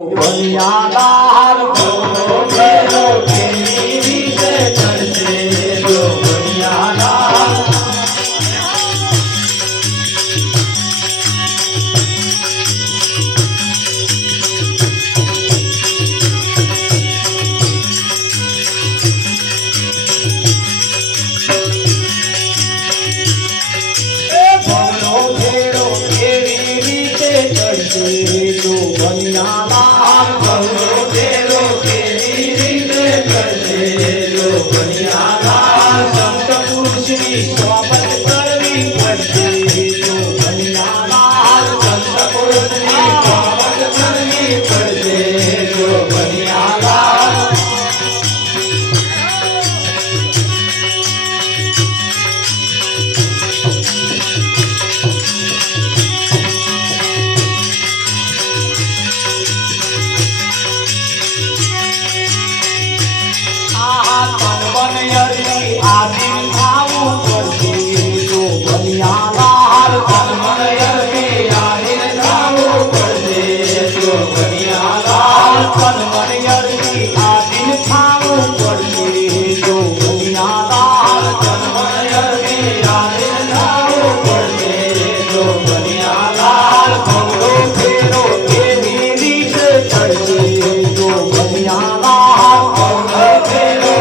બનિયાદાર ઘોડો ઘેરો કેવી રીતે ચડશે જો બનિયાદાર ઘોડો ઘેરો કેવી રીતે ચડશે જો બનિયાદાર ઘોડો ઘેરો કેવી રીતે ચડશે જો બનિયાદાર સંત પુરુષની સોબત કરવી પડશે જો બનિયાદાર સંત પુરુષની સોબત કરવી પડશે જો બનિયાદાર આદિ ખાવું પડશે જો બનિયાદાર કનમનયરથી આદિ ખાવું પડશે જો બનિયાદાર કનમનયરથી આદિ ખાવું પડશે જો બનિયાદાર કનમનયરથી આદિ ખાવું પડશે જો બનિયાદાર ઘોડો ઘેરો કેવી રીતે ચડશે જો બનિયાદાર ઘોડો ઘેરો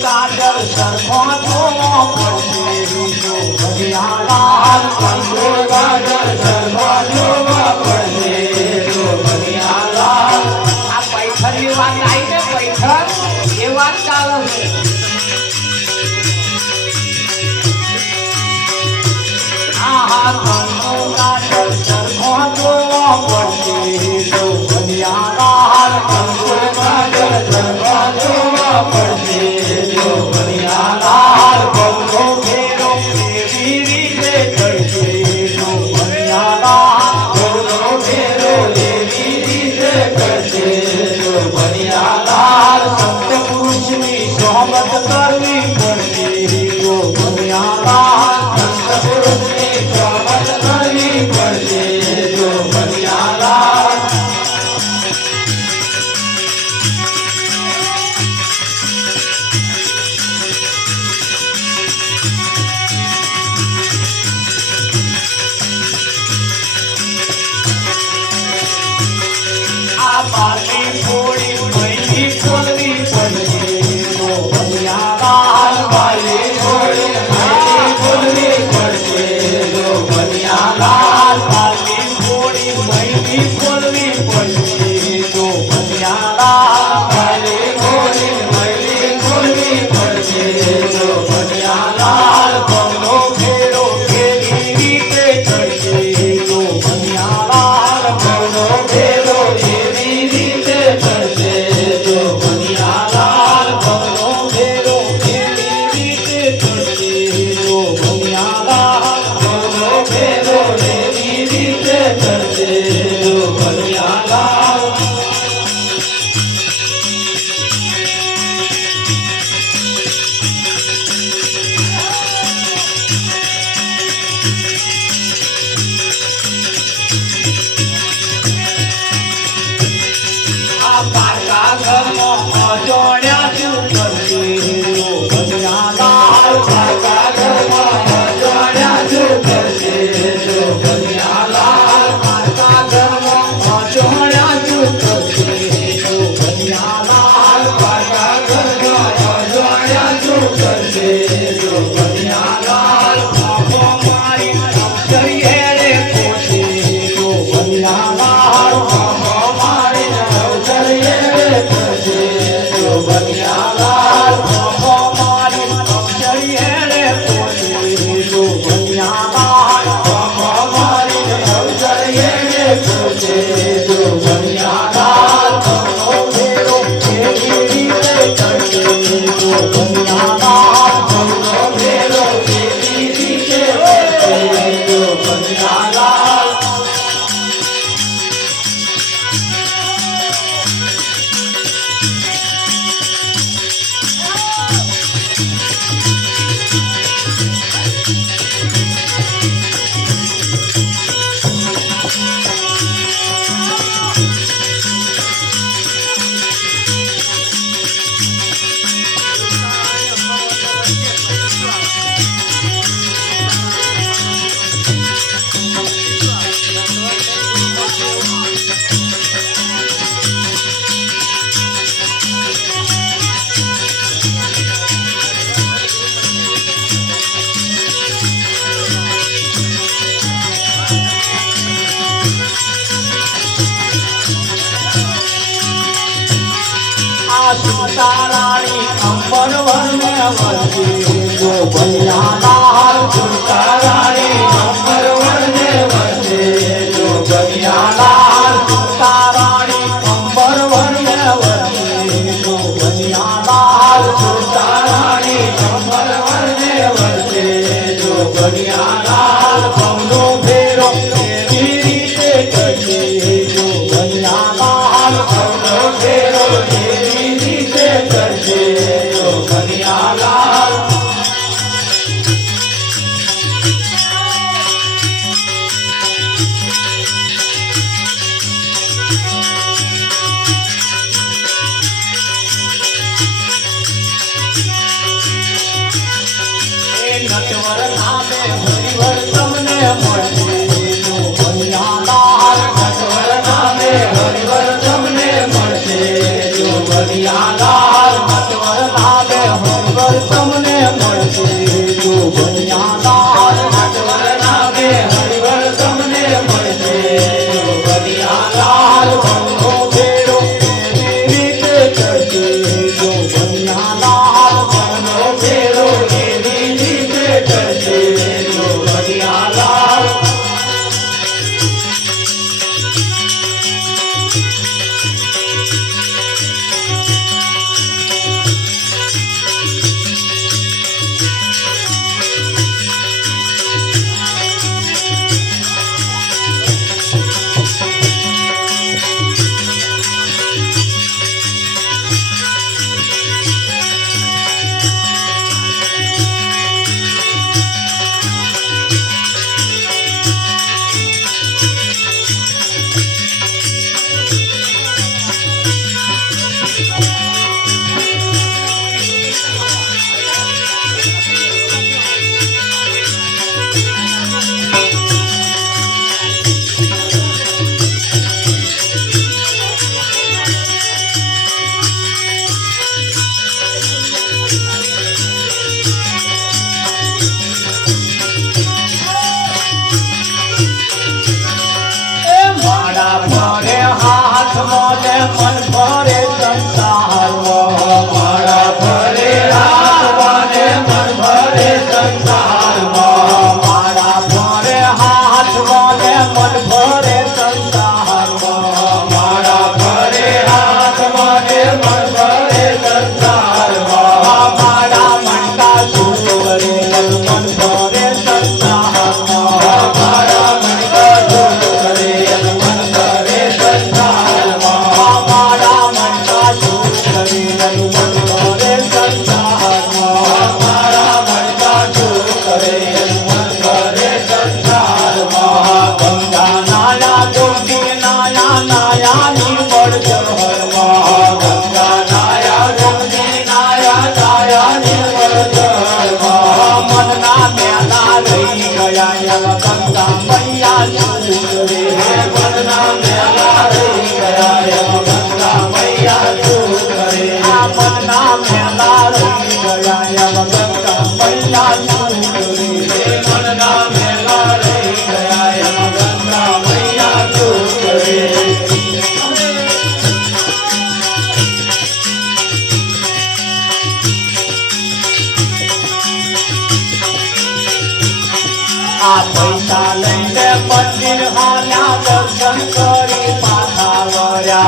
કાજલ સરખો જોવો પડશે જો બનિયાદાર કંકુ કાજલ સરખો જોવો પડશે જો બનિયાદાર આ પૈઠણની વાત આવી ને પૈઠણ એ વાત ચાલે છે આહા કંકુ કાજલ સરખો જોવો પડશે જો બનિયાદાર કંકુ કાજલ સરખો જોવો પડશે જો બનિયાદાર ઘોડો ઘેરો કેવી રીતે ચડશે જો પડશે જો બનિયાલાલ ભવનો ફેરો કેવી રીતે કરશે જો બનિયાલાલ ભવનો ફેરો કેવી રીતે કરશે જો બનિયાલાલ सुतारानी अंबर वर्णे वर्षे जो बनियालाल सुतारानी अंबर वर्णे वर्षे जो बनियालाल सुतारानी अंबर वर्णे वर्षे जो बनियालाल सुतारानी अंबर वर्णे वर्षे जो बनियालाल भवनो फेरो केवी रीते करशे जो बनियालाल भवनो फेरो करशे जो बनियालाल नटवर नामे हरिवर તમને મળશે જો બનિયાલાલ નટવર નામે હરિવર તમને મળશે જો બનિયાલાલ નટવર નામે હરિવર તમને મળશે જો બનિયાલાલ નટવર નામે હરિવર તમને મળશે જો બનિયાલાલ ભવનો ફેરો કેવી રીતે કરશે જો બનિયાલાલ ભવનો ફેરો કેવી રીતે કરશે જો બનિયાલાલ ભરે હાથ મોને મન ભરે સંસારમાં મારા ભરે હાથ મોને મન ભરે સંસારમાં મારા ભરે હાથ મોને મન ભરે સંસારમાં મારા ભરે હાથ મોને મન ભરે સંસારમાં મારા મનકા શું કરે મન ભરે સંસારમાં મારા મનકા શું કરે મન ભરે સંસારમાં મારા મનકા શું કરે મન ભરે સંસારમાં મારા મનકા શું કરે મન ભરે સંસારમાં ગંગા નાયા ગોમતી નાયા નાયા નિર્મળ જળમાં ગંગા નાયા ગોમતી નાયા નાયા નિર્મળ જળમાં મનના મેલા રહી ગયા ગંગા મૈયા શું કરે મનના મેલા રહી ગયા ગંગા મૈયા શું કરે મનના મેલા રહી ગયા ગંગા મૈયા શું કરે મનના મેલા રહી ગયા ગંગા મૈયા શું કરે આ પૈસા લઈને મંદિર હાલ્યા દર્શન કરી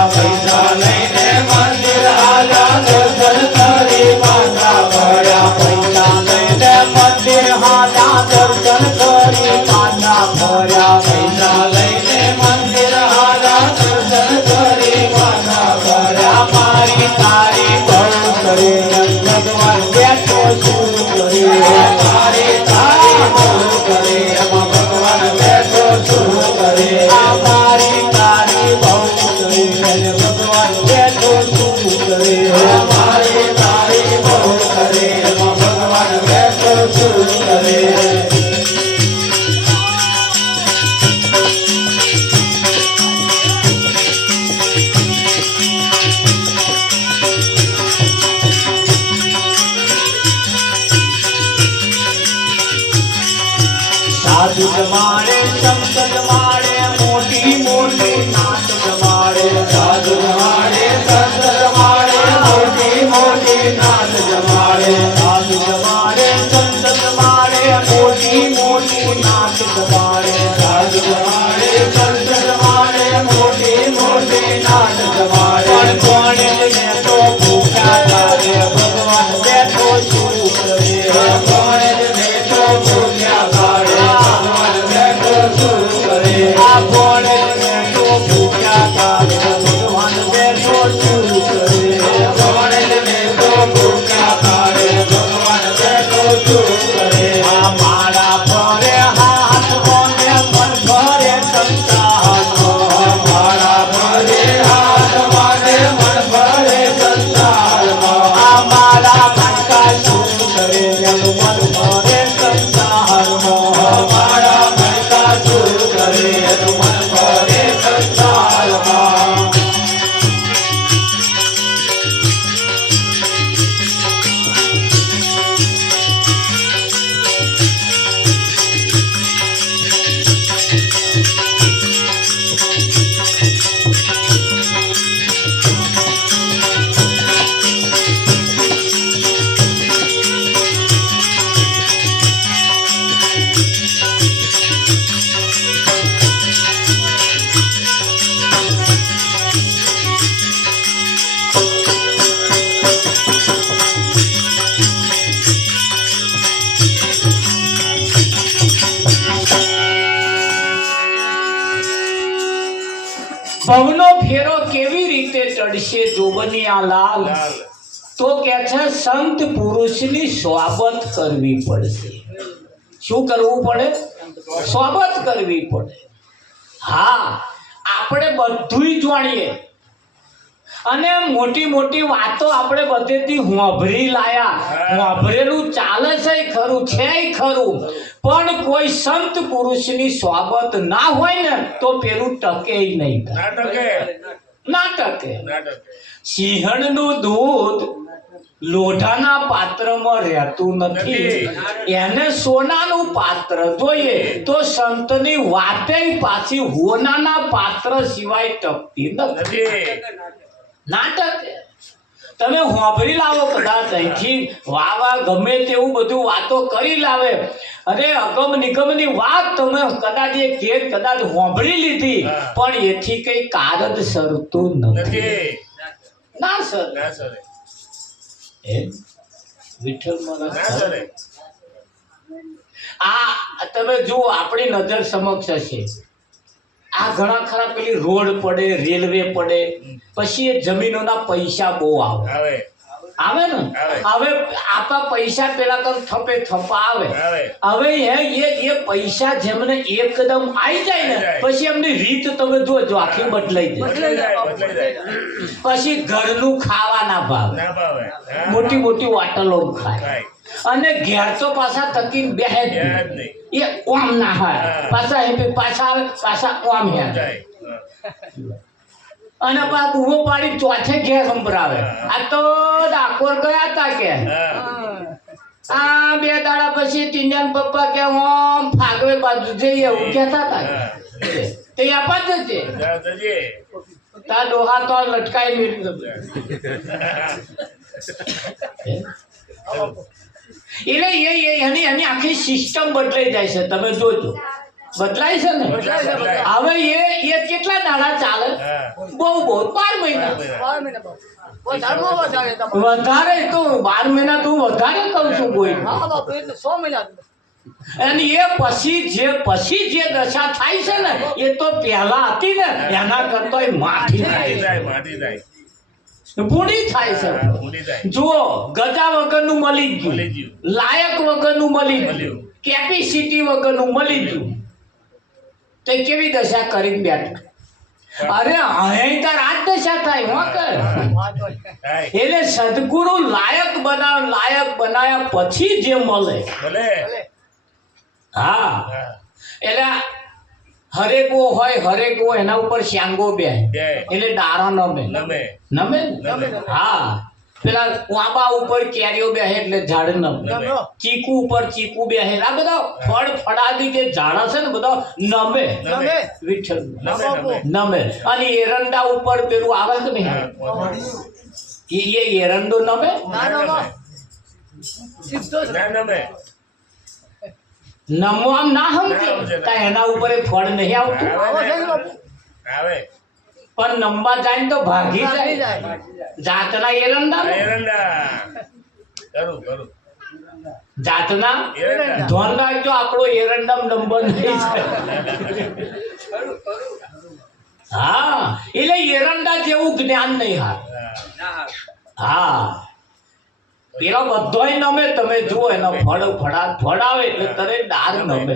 પૈસા લઈને મંદિર હાલ્યા દર્શન કરી પાછા ફર્યા પૈસા લઈને મંદિર હાલ્યા દર્શન કરી પાછા ફર્યા પૈસા લઈને મંદિર હાલ્યા દર્શન કરી પાછા ફર્યા મારી તારી બહુ કરે ભગવાન બેઠો શું કરે મારી તારી બહુ કરે ભગવાન બેઠો શું કરે મારી તારી બહુ કરે ભગવાન બેઠો શું કરે મારી તારી બહુ કરે ભગવાન બેઠો શું કરે સાધુ જમાડે સંત જમાડે મોટી મોટી નાચ જમાડે સાધુ જમાડે સંત જમાડે મોટી મોટી નાચ જમાડે સાધુ જમાડે સંત જમાડે મોટી મોટી નાચ જમાડે સાધુ જમાડે સંત જમાડે મોટી મોટી નાચ જમાડે પણ કોણે ને તો ભૂખ્યા કરે ભગવાન બેઠો શું કરે કોણે ને તો ભૂખ્યા કરે આ કોણે બેઠો ભૂખ્યા કરે ભગવાન બેઠો શું કરે કોણે બેઠો ભૂખ્યા કરે ભગવાન બેઠો શું કરે આ મારા ફરે હાથ મને મન ફરે સંસાર મારા ફરે હાથ મને મન ફરે સંસાર આ મારા ભટકા શું કરે મન ફરે સંસાર મારા ભટકા શું કરે મન ફરે સંસારમાં ભવનો ફેરો કેવી રીતે ચડશે જોબનિયા લાલ તો કે છે સંત પુરુષની સ્વાગત કરવી પડશે શું કરવું પડે સ્વાગત કરવી પડે હા આપણે બધુંય જાણીએ અને મોટી મોટી વાતો આપણે બધેથી હોંભરી લાયા હોંભરેલું ચાલે છે ખરું છે ખરું પણ કોઈ સંત પુરુષની સ્વાગત ના હોય ને તો પેલું ટકે નહીં ના ટકે સિંહણનું દૂધ લોઢાના પાત્રમાં રહેતું નથી એને સોનાનું પાત્ર જોઈએ તો સંતની વાતે પાછી હોનાના પાત્ર સિવાય ટકતી નથી નાટક તમે હોંભરી લાવો કદાચ અહીંથી વાવા ગમે તેવું બધું વાતો કરી લાવે અરે અગમ નિગમની વાત તમે કદાચ એ ઘેર કદાચ હોંભરી લીધી પણ એથી કઈ કારજ સરતું નથી ના સર વિઠ્ઠલ મહારાજ આ તમે જુઓ આપણી નજર સમક્ષ હશે આ ઘણા ખરા પેલી રોડ પડે રેલવે પડે પછી એ જમીનોના પૈસા બહુ આવે ને હવે આપા પૈસા પેલા તો થપે થપા આવે હવે એ પૈસા જેમને એકદમ આવી જાય ને પછી એમની રીત તમે જોજો આખી બદલાઈ જાય પછી ઘરનું ખાવાના ભાવ મોટી મોટી હોટલો ખાય અને ઘેર તો પાછા તકીન બેહે જ એ ઓમ ના હોય પાછા આવે પાછા ઓમ હે અને બા બુવો પાડી ચોથે ઘેર સંભળાવે આ તો ડાકોર ગયા હતા કે આ બે દાડા પછી ટીંડિયાન પપ્પા કે ઓમ ફાગવે બાજુ જઈએ એવું કહેતા હતા તે આપા જ છે તા ડોહા તો લટકાઈ મેળવી એટલે એની આખી સિસ્ટમ બદલાઈ જાય છે તમે જોજો બદલાય છે ને હવે એ કેટલા દાડા ચાલે બહુ 12 મહિના. 12 મહિના બાપુ. વધારમાં વધારે તમારે. વધારે તો 12 મહિના તો હું વધારે કહું છું કોઈ. હા બાપુ એટલે 6 મહિના. અને એ પછી જે દશા થાય છે ને એ તો પહેલા હતી ને એના કરતા માઠી થાય, બુડી થાય છે. જુઓ, ગજા વગરનું મળી ગયું, લાયક વગરનું મળી ગયું, કેપેસિટી વગરનું મળી ગયું, તો કેવી દશા કરીને બેઠા. અરે અહીં તાર આ દશા થાય હો કે. એટલે સદગુરુ લાયક બનાયા પછી જે મળે. હા, એટલે હરેકો હોય, હરેકો એના ઉપર શ્યાંગો બે એટલે ડારા નમે. હા, પેલા વાંબા ઉપર કેરીઓ બેહે એટલે ઝાડ નમે. ચીકુ ઉપર ચીકુ બેહે. આ બધા ફળ ફળાદી જે ઝાડ છે ને બધા નમે. વિઠ્ઠલ નમે. અને એરંડા ઉપર પેલું આવે કે નહીં, એ એરંડો નમે. નમવા ના સમજે કાંઈ એના ઉપર ફળ નહીં આવતું. પણ નમવા જાય તો ભાગી જાય જાતના એરંડા. જાતના ધોન રાખજો, આપણો એરંડા નંબર નહીં જાય. હા, એટલે એરંડા જેવું જ્ઞાન નહીં. હા, પેલો બધોય નમે. તમે જુઓ એનો ફળાવે એટલે તરે ડાર નમે.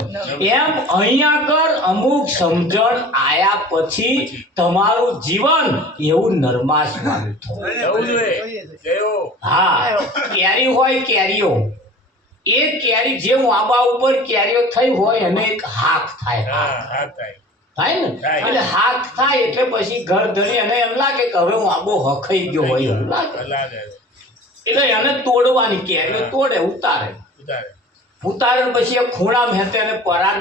એમ અહીંયા આગળ અમુક સમજણ આયા પછી તમારું જીવન એવું નરમાશ વાળું થયું. હા, કેરી હોય, કેરીઓ એ કેરી જે આંબા ઉપર કેરીઓ થઈ હોય એને એક હાક થાય. થાય ને, એટલે હાક થાય એટલે પછી ઘર ધરી અને એમ લાગે કે હવે હું આંબો હખાઈ ગયો હોય એવું લાગે. એટલે એને તોડવાની, કેરીઓ તોડે, ઉતારે પછી એ ખૂણા મેતે એને પરાર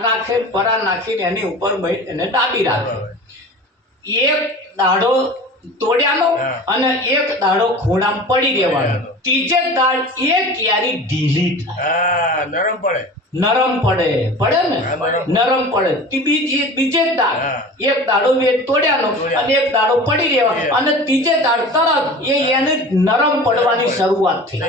નાખીને એની ઉપર એને દાબી રાખે. એક દાડો તોડ્યાનો અને એક દાડો ખૂણામાં પડી દેવાનો. ત્રીજે દાડ એ કેરી ઢીલી થાય, નરમ પડે ને, નરમ પડે. બીજે દાડ એક દાડો તોડ્યાનો અને એક દાડો પડી રહેવાનો અને ત્રીજે દાડ તરત એને નરમ પડવાની શરૂઆત થઈ.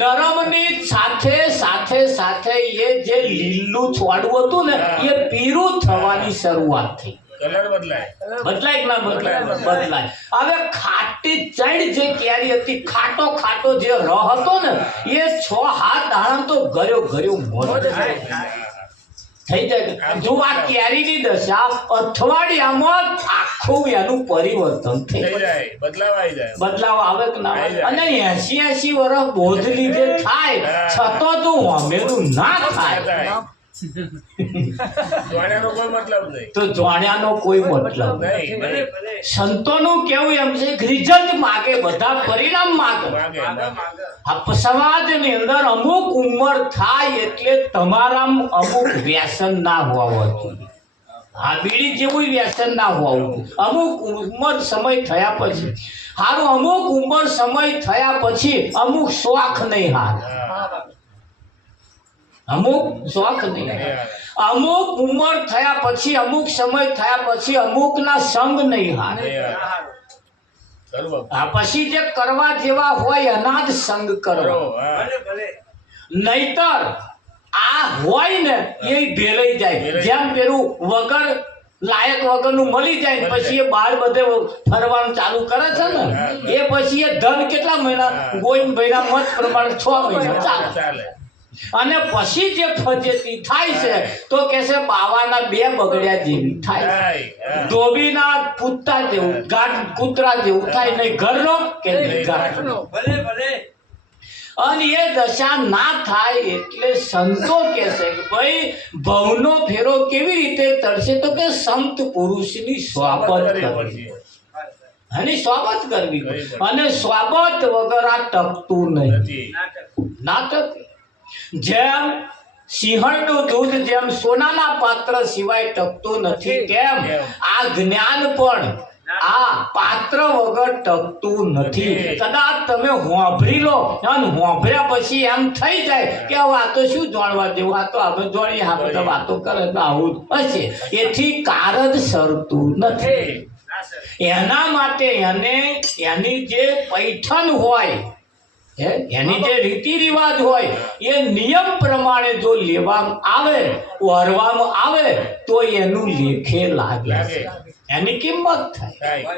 નરમની સાથે એ જે લીલું છોડવું હતું ને એ પીળું થવાની શરૂઆત થઈ. બદલાય કે ના બદલાય. હવે ખાટી ચડ જે કેરી હતી, ખાટો જે રહ હતો ને એ 6-7 દાણા તો ઘર્યો મોર થઈ જાય. જો આ કેરીની દશા અઠવાડિયામાં આખું એનું પરિવર્તન થઈ જાય, બદલાવ આવે કે ના. અને 80 વર્ષ બોધલી જે થાય છતાં તો અમેરું ના થાય તો જોણ્યાનો કોઈ મતલબ નહીં. સંતોનું કેવું એમ છે, રિઝલ્ટ માગે, બધા પરિણામ માગે. સમાજની અંદર અમુક ઉંમર થાય એટલે તમારામાં અમુક વ્યસન ના હોવા જોઈએ. આ બીડી જેવું વ્યસન ના હોવું. અમુક ઉંમર સમય થયા પછી હારું, અમુક ઉંમર સમય થયા પછી અમુક શોખ નહીં. અમુક શોખ નહીં. અમુક ઉંમર થયા પછી, અમુક સમય થયા પછી અમુક ના સંગ નહીં. પછી જે કરવા જેવા હોય એના જ સંગ કરો. નહીતર આ હોય ને એ ભેલાઈ જાય. જેમ પેલું વગર લાયક વગરનું મળી જાય પછી એ બહાર બધે ફરવાનું ચાલુ કરે છે ને એ પછી એ ધન કેટલા મહિના ગોવિંદભાઈના મત પ્રમાણે 6 મહિના ચાલે. અને પછી જે ફજેતી થાય છે તો કે છે બાવાના 2 બગડ્યા જેવી થાય. ધોબીના કૂતરા જેવું, કૂતરા જેવું થાય. નહીં ઘરનો કે ઘાટનો. અને એ દશા ના થાય એટલે સંતો કે છે કે ભાઈ ભવનો ફેરો કેવી રીતે તરશે તો કે સંત પુરુષની સ્વાગત કરવી. અને સ્વાગત કરવી. અને સ્વાગત વગર આ ટકતું નહીં. ના ટકે. જેમ સિંહણનું દૂધ જેમ સોનાના પાત્ર સિવાય ટકતું નથી તેમ આ જ્ઞાન પણ આ પાત્ર વગર ટકતું નથી. કદાચ તમે હોંભરી લો અને હોંભર્યા પછી એમ થઈ જાય કે આ તો શું જાણવા જેવું, આ તો આપણે જોડીએ, આ બધા વાતો કરે તો આવું હશે. એથી કાર જ સરતું નથી. એના માટે એને એની જે પૈઠણ હોય એની જે રીતિ રિવાજ હોય એ નિયમ પ્રમાણે જો લેવામાં આવે વરવામાં આવે તો એનું લેખે લાગે એની કિંમત થાય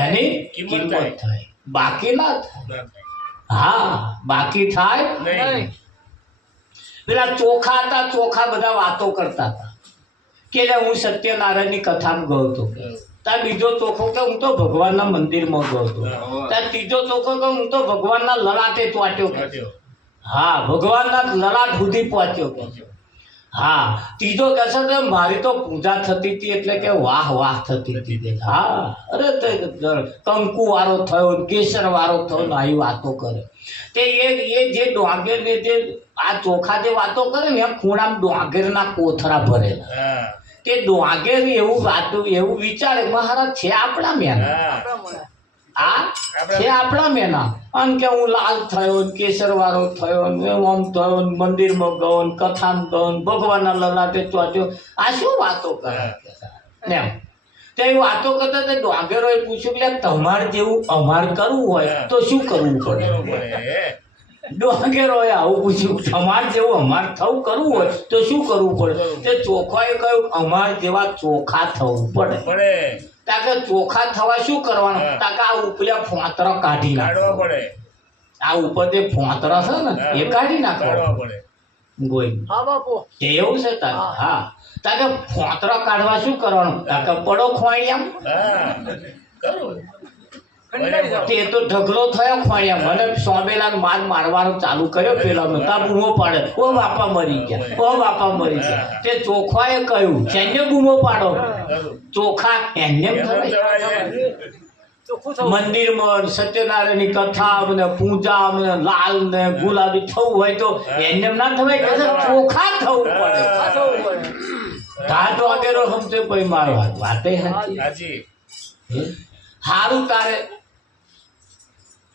એની કિંમત થાય બાકી ના થાય હા બાકી થાય નહીં. પેલા ચોખા હતા ચોખા બધા વાતો કરતા હતા કે લે હું સત્યનારાયણની કથામાં ગયો હતો ત્યાં બીજો ચોખો કે હું તો ભગવાનના મંદિરમાં ગયો હતો ત્યાં ત્રીજો ચોખો કે હું તો ભગવાનના લલાટે ચોટ્યો કે હા ભગવાનના લલાટ સુધી પહોંચ્યો કે હા ત્રીજો કહેશે કે મારી તો પૂજા થતી હતી એટલે કે વાહ વાહ થતી હતી હા અરે તે કંકુ વાળો થયો કેસર વાળો થયો ને આવી વાતો કરે તે એ જે ડોંગેર ને જે આ ચોખા જે વાતો કરે ને એમ ખૂણામાં ડોંગેરના કોથળા ભરેલા તે ડોંગેર એવું વાતો એવું વિચારે મહારાજ છે આપણા મેના આ છે આપણા મેના અને કે હું લાલ થયો ને કેસર વાળો થયો ને ઓમ થયો ને મંદિરમાં ગયો ને કથામાં ગયો ને ભગવાનના લલાટે ચોટ્યો આ શું વાતો કરે ને એમ તે એ વાતો કરતા તે ડોંગેરોએ પૂછ્યું કે તમારે જેવું અમારે કરવું હોય તો શું કરવું પડે ડોંગેરોએ આવું પૂછ્યું તમારે જેવું અમારે થવું કરવું હોય તો શું કરવું પડે તે ચોખાએ કહ્યું અમારે જેવા ચોખા થવું પડે તાકે ચોખા થવા શું કરવાનું તાકે આ ઉપલા ફોતરા કાઢી નાખવા પડે આ ઉપર જે ફોતરા છે ને એ કાઢી નાખવા પડે ગોઈ હા બાપુ એવું છે તાકે હા તાકે ફોતરા કાઢવા શું કરવાનું તાકે પડો ખોણિયામ તે તો ઢગલો થયો ખોણિયામ મને સોંબેલા માર મારવાનું ચાલુ કર્યો પેલા તા બૂમો પાડે ઓ બાપા મરી ગયા ઓ બાપા મરી ગયા તે ચોખાએ કહ્યું શેને બૂમો પાડો ચોખા એને મંદિરમાં સત્યનારાયણની કથા ને પૂજા ને લાલ ને ગુલાબી થવું હોય તો એને ના થવાય કે ચોખા થવું પડે ઘાટ વગેરે સમજે પછી મારો વાતે સાચી હારું તારે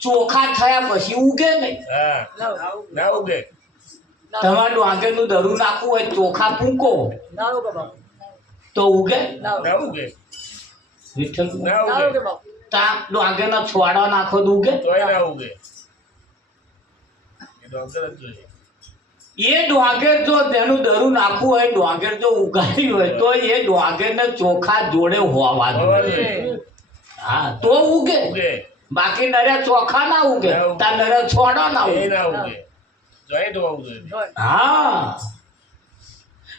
ચોખા થયા પછી ઉગે નહીં ના ઉગે તમારે ડોંગેરનું દરું નાખવું હોય ચોખા ફૂંકો ના ઉગે બાપુ તો ઉગે ના ના ઉગે વિઠ્ઠલ ના ના ઉગે ઉગે બાપુ તા ડોંગેરના છોડા નાખો તો ઉગે તોય ના ઉગે એ ડોક્ટર જ જોઈએ એ ડોંગેર જો તેનું દરું નાખવું હોય ડોંગેર જો ઉગાડ્યું હોય તો એ ડોંગેરને ચોખા જોડે હોવા જોઈએ હા તો ઉગે બાકી નર્યા ચોખા ના ઉગે તા નર્યા છોડા ના એ ઉગે ના ઉગે જોઈ તો આવું જોઈએ હા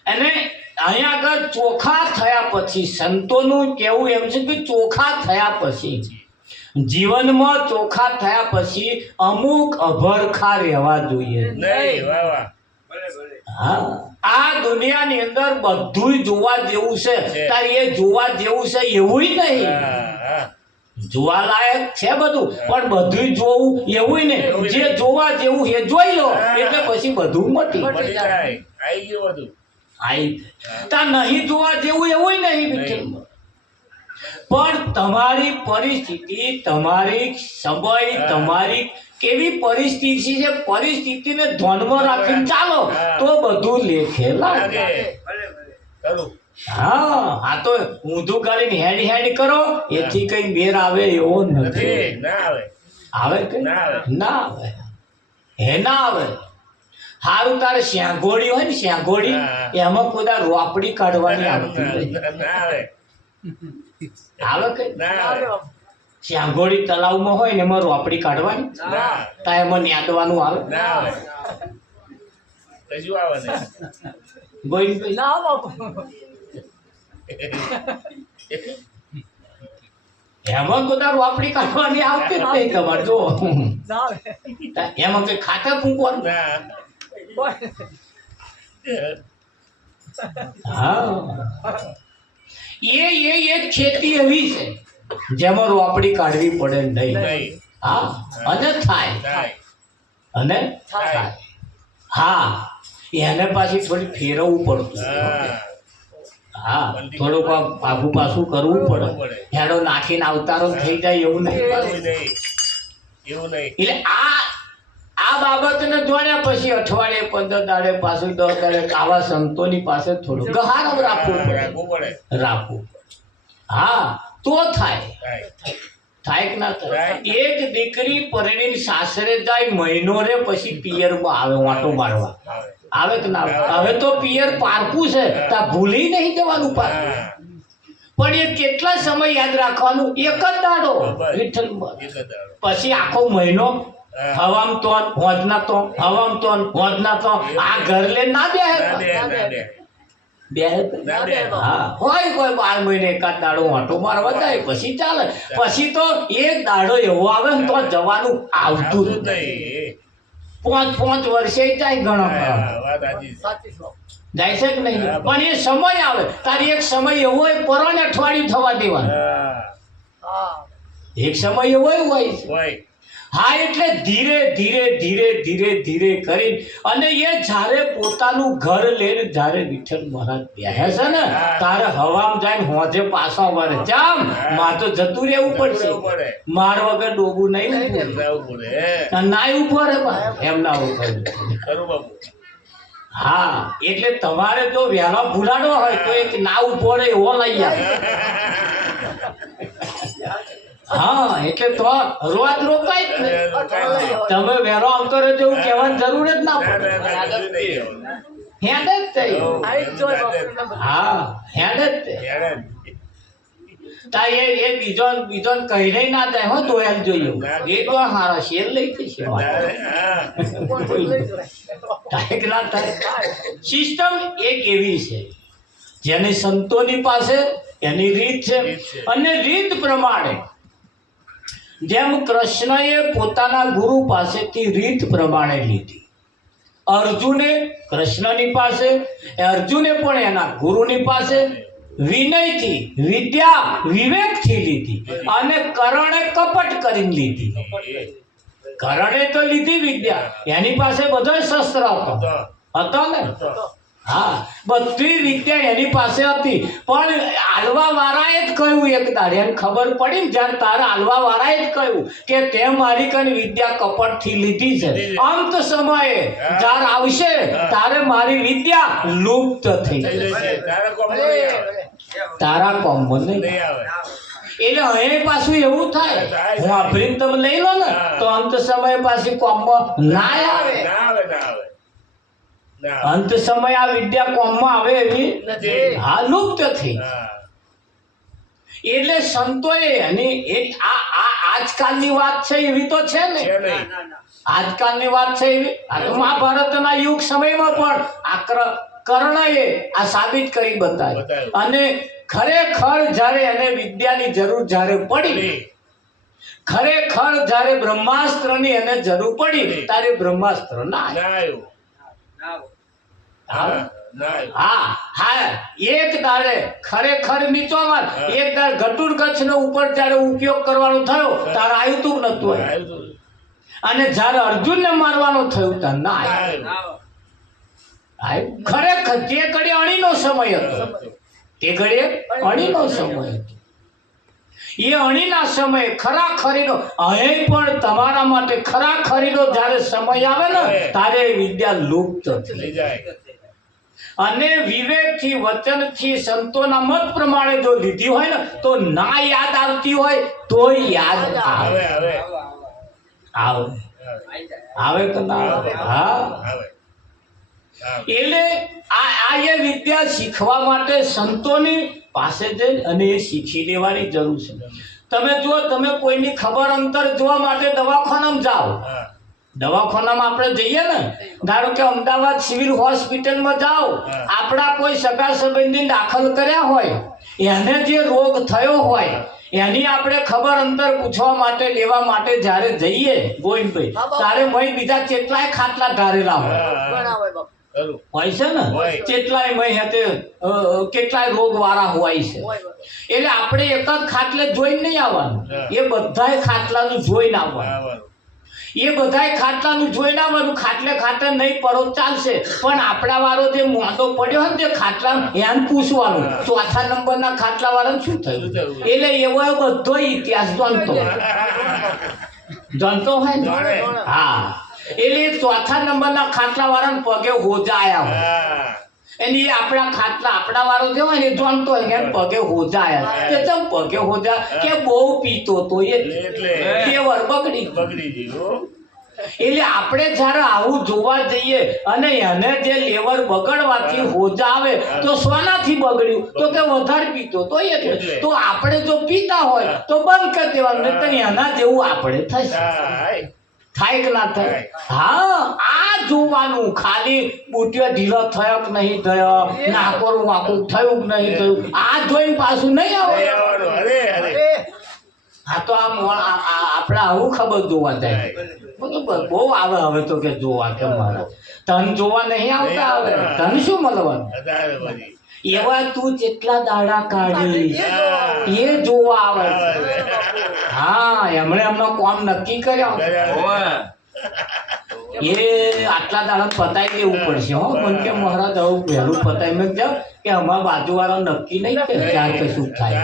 અને અહીંયા આગળ ચોખા થયા પછી સંતોનું કેવું એમ છે કે ચોખા થયા પછી જીવનમાં ચોખા થયા પછી અમુક અભરખા રહેવા જોઈએ નહીં વાહ વાહ હા આ દુનિયાની અંદર બધું જોવા જેવું છે તાર એ જોવા જેવું છે એવું નહીં હા જોવાલાયક છે બધું પણ બધું જોવું એવું નહીં જે જોવા જેવું એ જોઈ લો એટલે પછી બધું મટી મળી જાય આવી ગયું બધું આઈ તા નહીં જોવા જેવું એવું નહીં વિઠ્ઠલમાં. પણ તમારી પરિસ્થિતિ તમારી સમય તમારી કેવી પરિસ્થિતિ છે પરિસ્થિતિને ધ્યાનમાં રાખીને ચાલો તો બધું લેખે લાગે કરું હા આ તો ઊંધું કરીને હેડ હેડ કરો એથી કઈ બેર આવે એવો નથી નથી ના આવે આવે કે ના આવે. ના આવે હે ના આવે હારું તારે શ્યાંગોળી હોય ને શ્યાંગોળી હા. એમાં કોઈ રોપડી કાઢવાની આવતી નથી. ના આવે આવે કે ના ના આવે ઉગે બાપુ શ્યાંગોળી તલાવમાં હોય ને એમાં રોપડી કાઢવાની ના તા એમાં ન્યાદવાનું આવે ના આવે કશું આવે નહીં ગોવિંદભાઈ ના બાપુ એમાં કોઈ રોપડી કાઢવાની આવતી જ નહીં તમારે જો ના આવે તા એમાં કઈ ખાતર ફૂંકવાનું ના હા એ ખેતી એવી છે જેમાં રોપડી કાઢવી પડે નહીં નહીં હા અને થાય થાય અને થાય. હા એને પાછી થોડી ફેરવવું પડતું હા હા થોડુંક આગુ પાછું કરવું પડે હેડો નાખીને અવતારો થઈ જાય એવું નહીં એવું નહીં એવું નહીં એટલે આ બાબતને જોડ્યા પછી અઠવાડિયે 15 દાડે પાછું 10 દાડે આવા સંતોની પાસે થોડું ગહાર રાખવું પડે રાખવું પડે રાખવું હા તો થાય કે ના થાય? એક દીકરી પરણીને સાસરે જાય, મહિનો રે, પછી પિયરમાં આવે વાંટો મારવા, આવે કે ના આવે? હવે તો પિયર પારકું છે, તા ભૂલી નહીં જવાનું પારકું. પણ એ કેટલા સમય યાદ રાખવાનું? એક જ દાડો વિઠ્ઠલમાં. પછી આખો મહિનો હવામ તો હોજના તો હવામ તો હોજના તો આ ઘર લે ના બે હા હોય કોઈ 12 મહિને એકાદ દાડો વાંટો મારવા જાય, પછી ચાલે. પછી તો એક દાડો એવો આવે ને તો જવાનું આવતું જ નહીં. 5 વર્ષે જાય ઘણો સાચી વાત. જાય છે કે નહીં? પણ એ સમય આવે તારી, એક સમય એવો હોય પરોને અઠવાડિયું થવા દેવાનું, હા એક સમય એવો હોય છે. હા, એટલે ધીરે ધીરે ધીરે ધીરે ધીરે કરી અને એ જ્યારે પોતાનું ઘર લઈને જ્યારે વિઠ્ઠલ મહારાજ બેહે છે ને, તારે હવામ જાય હોજે પાછા વળે. જામ માં તો જતું રહેવું પડશે, માર વગર ડોબું નહીં ના ઉપર એમ ના ઉપર. હા, એટલે તમારે જો વહેલો ભૂલાડો હોય તો એક ના ઉભો રહે એવો લઈ આવે. હા, એટલે તો રોજ રોકાય જ ને. તમે વહેલો આવતો રહેજો એવું કહેવાની જરૂર જ ના પડે. હેડ જ થઈ. હા, હેડ જ તે. તા એ બીજો કહીને ના જાય હો, દોયલ જોઈએ એ તો હારા શેર લઈ જશે. સિસ્ટમ એક એવી છે જેની સંતોની પાસે એની રીત છે, અને રીત પ્રમાણે જેમ કૃષ્ણએ પોતાના ગુરુ પાસેથી રીત પ્રમાણે લીધી, અર્જુને કૃષ્ણની પાસે, અર્જુને પણ એના ગુરુની પાસે વિનયથી, વિદ્યા વિવેકથી લીધી. અને કરણે કપટ કરીને લીધી. કરણે તો લીધી વિદ્યા, એની પાસે બધો શસ્ત્ર હતો ને. હા, બધી વિદ્યા એની પાસે હતી, પણ આલવા વાળાએ જ કહ્યું એક દાડે, એને ખબર પડી ને જ્યારે તારે આલવા વાળાએ જ કહ્યું કે તે મારી કઈ વિદ્યા કપટથી લીધી છે, અંત સમયે જ્યારે આવશે તારે મારી વિદ્યા લુપ્ત થઈ જશે, તારા કોમમાં નહીં. એટલે હવે પાછું એવું થાય, હું આભરીને તમે લઈ લો ને તો અંત સમય પાછી કોમમાં ના આવે. અંત સમય આ વિદ્યા કોમમાં આવે એવી હા લુપ્ત થઈ. એટલે સંતોએ એની એક આજકાલની વાત છે એવી તો છે ને, આજકાલની વાત છે એવી. મહાભારતના યુગ સમયમાં પણ આ કર્ણએ આ સાબિત કરી બતાવી. અને ખરેખર જ્યારે એને વિદ્યાની જરૂર જ્યારે પડી, ખરેખર જ્યારે બ્રહ્માસ્ત્રની એને જરૂર પડી ત્યારે બ્રહ્માસ્ત્ર ના આવ્યું. હા હા, એક દાડે ખરેખર નીચોમાં એક દાડે ઘટુર ગચ્છનો ઉપર જ્યારે ઉપયોગ કરવાનો થયો ત્યારે આવ્યું તું નતું આવ્યું. અને જ્યારે અર્જુનને મારવાનો થયું ત્યારે ના આવ્યું. ખરેખર તે ઘડી અણીનો સમય હતો, તે ઘડી અણીનો સમય હતો. એ અણીના સમયે ખરાખરીનો, અહીં પણ તમારા માટે ખરાખરીનો જ્યારે સમય આવે ને ત્યારે વિદ્યા લુપ્ત થઈ જાય. અને વિવેકથી, વચનથી, સંતોના મત પ્રમાણે જો લીધી હોય ને તો ના યાદ આવતી હોય તો યાદ આવે. આવે તો ના આવે. હા, એટલે આ એ વિદ્યા શીખવા માટે સંતોની પાસે જઈ અને એ શીખી લેવાની જરૂર છે. તમે જો તમે કોઈની ખબર અંતર જોવા માટે દવાખાનામાં જાઓ, દવાખાનામાં આપણે જઈએ ને, ધારો કે અમદાવાદ સિવિલ હોસ્પિટલમાં જાઓ, આપણા કોઈ સગા સંબંધી દાખલ કર્યા હોય, એને જે રોગ થયો હોય એની આપણે ખબર અંતર પૂછવા માટે, લેવા માટે જ્યારે જઈએ ગોવિંદભાઈ, ત્યારે મય બીજા કેટલાય ખાટલા ધારેલા હોય છે ને, કેટલાય મય કેટલાય રોગ વાળા હોય છે. એટલે આપણે એક જ ખાટલે જોઈને નહીં આવવાનું, એ બધાય ખાટલાનું જોઈને આવવાનું. એ બધાય ખાટલાનું જોઈને આવવાનું. ખાટલે ખાટલે નહીં પડો ચાલશે, પણ આપણા વાળો જે મોટો પડ્યો હોય ને તે ખાટલા એને પૂછવાનું ચોથા નંબરના ખાટલા વાળાને શું થયું. એટલે એવો બધો ઇતિહાસ જાણતો હોય ને. હા, એટલે ચોથા નંબરના ખાટલા વાળાને પગે હોજા આયા હોય. એની આપણા ખાટલા આપણા વાળો જે હોય ને એ જાણતો હોય કે એમ પગે હોજાયા કે ચમ પગે હોજા કે બહુ પીતો તો એટલે લેવર બગડી બગડી ગયું. એટલે આપણે જયારે આવું જોવા જઈએ અને એને જે લેવર બગડવાથી હોજા આવે તો શોનાથી બગડ્યું તો કે વધારે પીતો તો એટલે તો આપણે જો પીતા હોય તો બંધ કરી દેવાનું નહીં તો એના જેવું આપણે થશે થાય. થાય કે ના થાય હા આ જોવાનું ખાલી બુટિયો ઢીલો થયો કે નહીં થયો નાકોરું વાંકું થયું કે નહીં થયું આ જોઈને પાછું નહીં આવે નહીં આવવાનું. અરે અરે હા તો આપણે આવું ખબર જોવા જાય બરોબર બહુ આવે હવે તો કે જોવા કે મારા તન જોવા નહીં આવતા આવે તન શું મળવાનું વધારે બધી. એવા તું જેટલા દાડા કાઢી એ જોવા આવે હા એમણે એમનો કોમ નક્કી કર્યો એ આટલા દાડા પતાઈ દેવું પડશે હો મને કે મહારાજ આવું વહેલું પતાઈ મેં જાવ કે અમારા બાજુવાળો નક્કી નહીં કે ક્યાં કશું થાય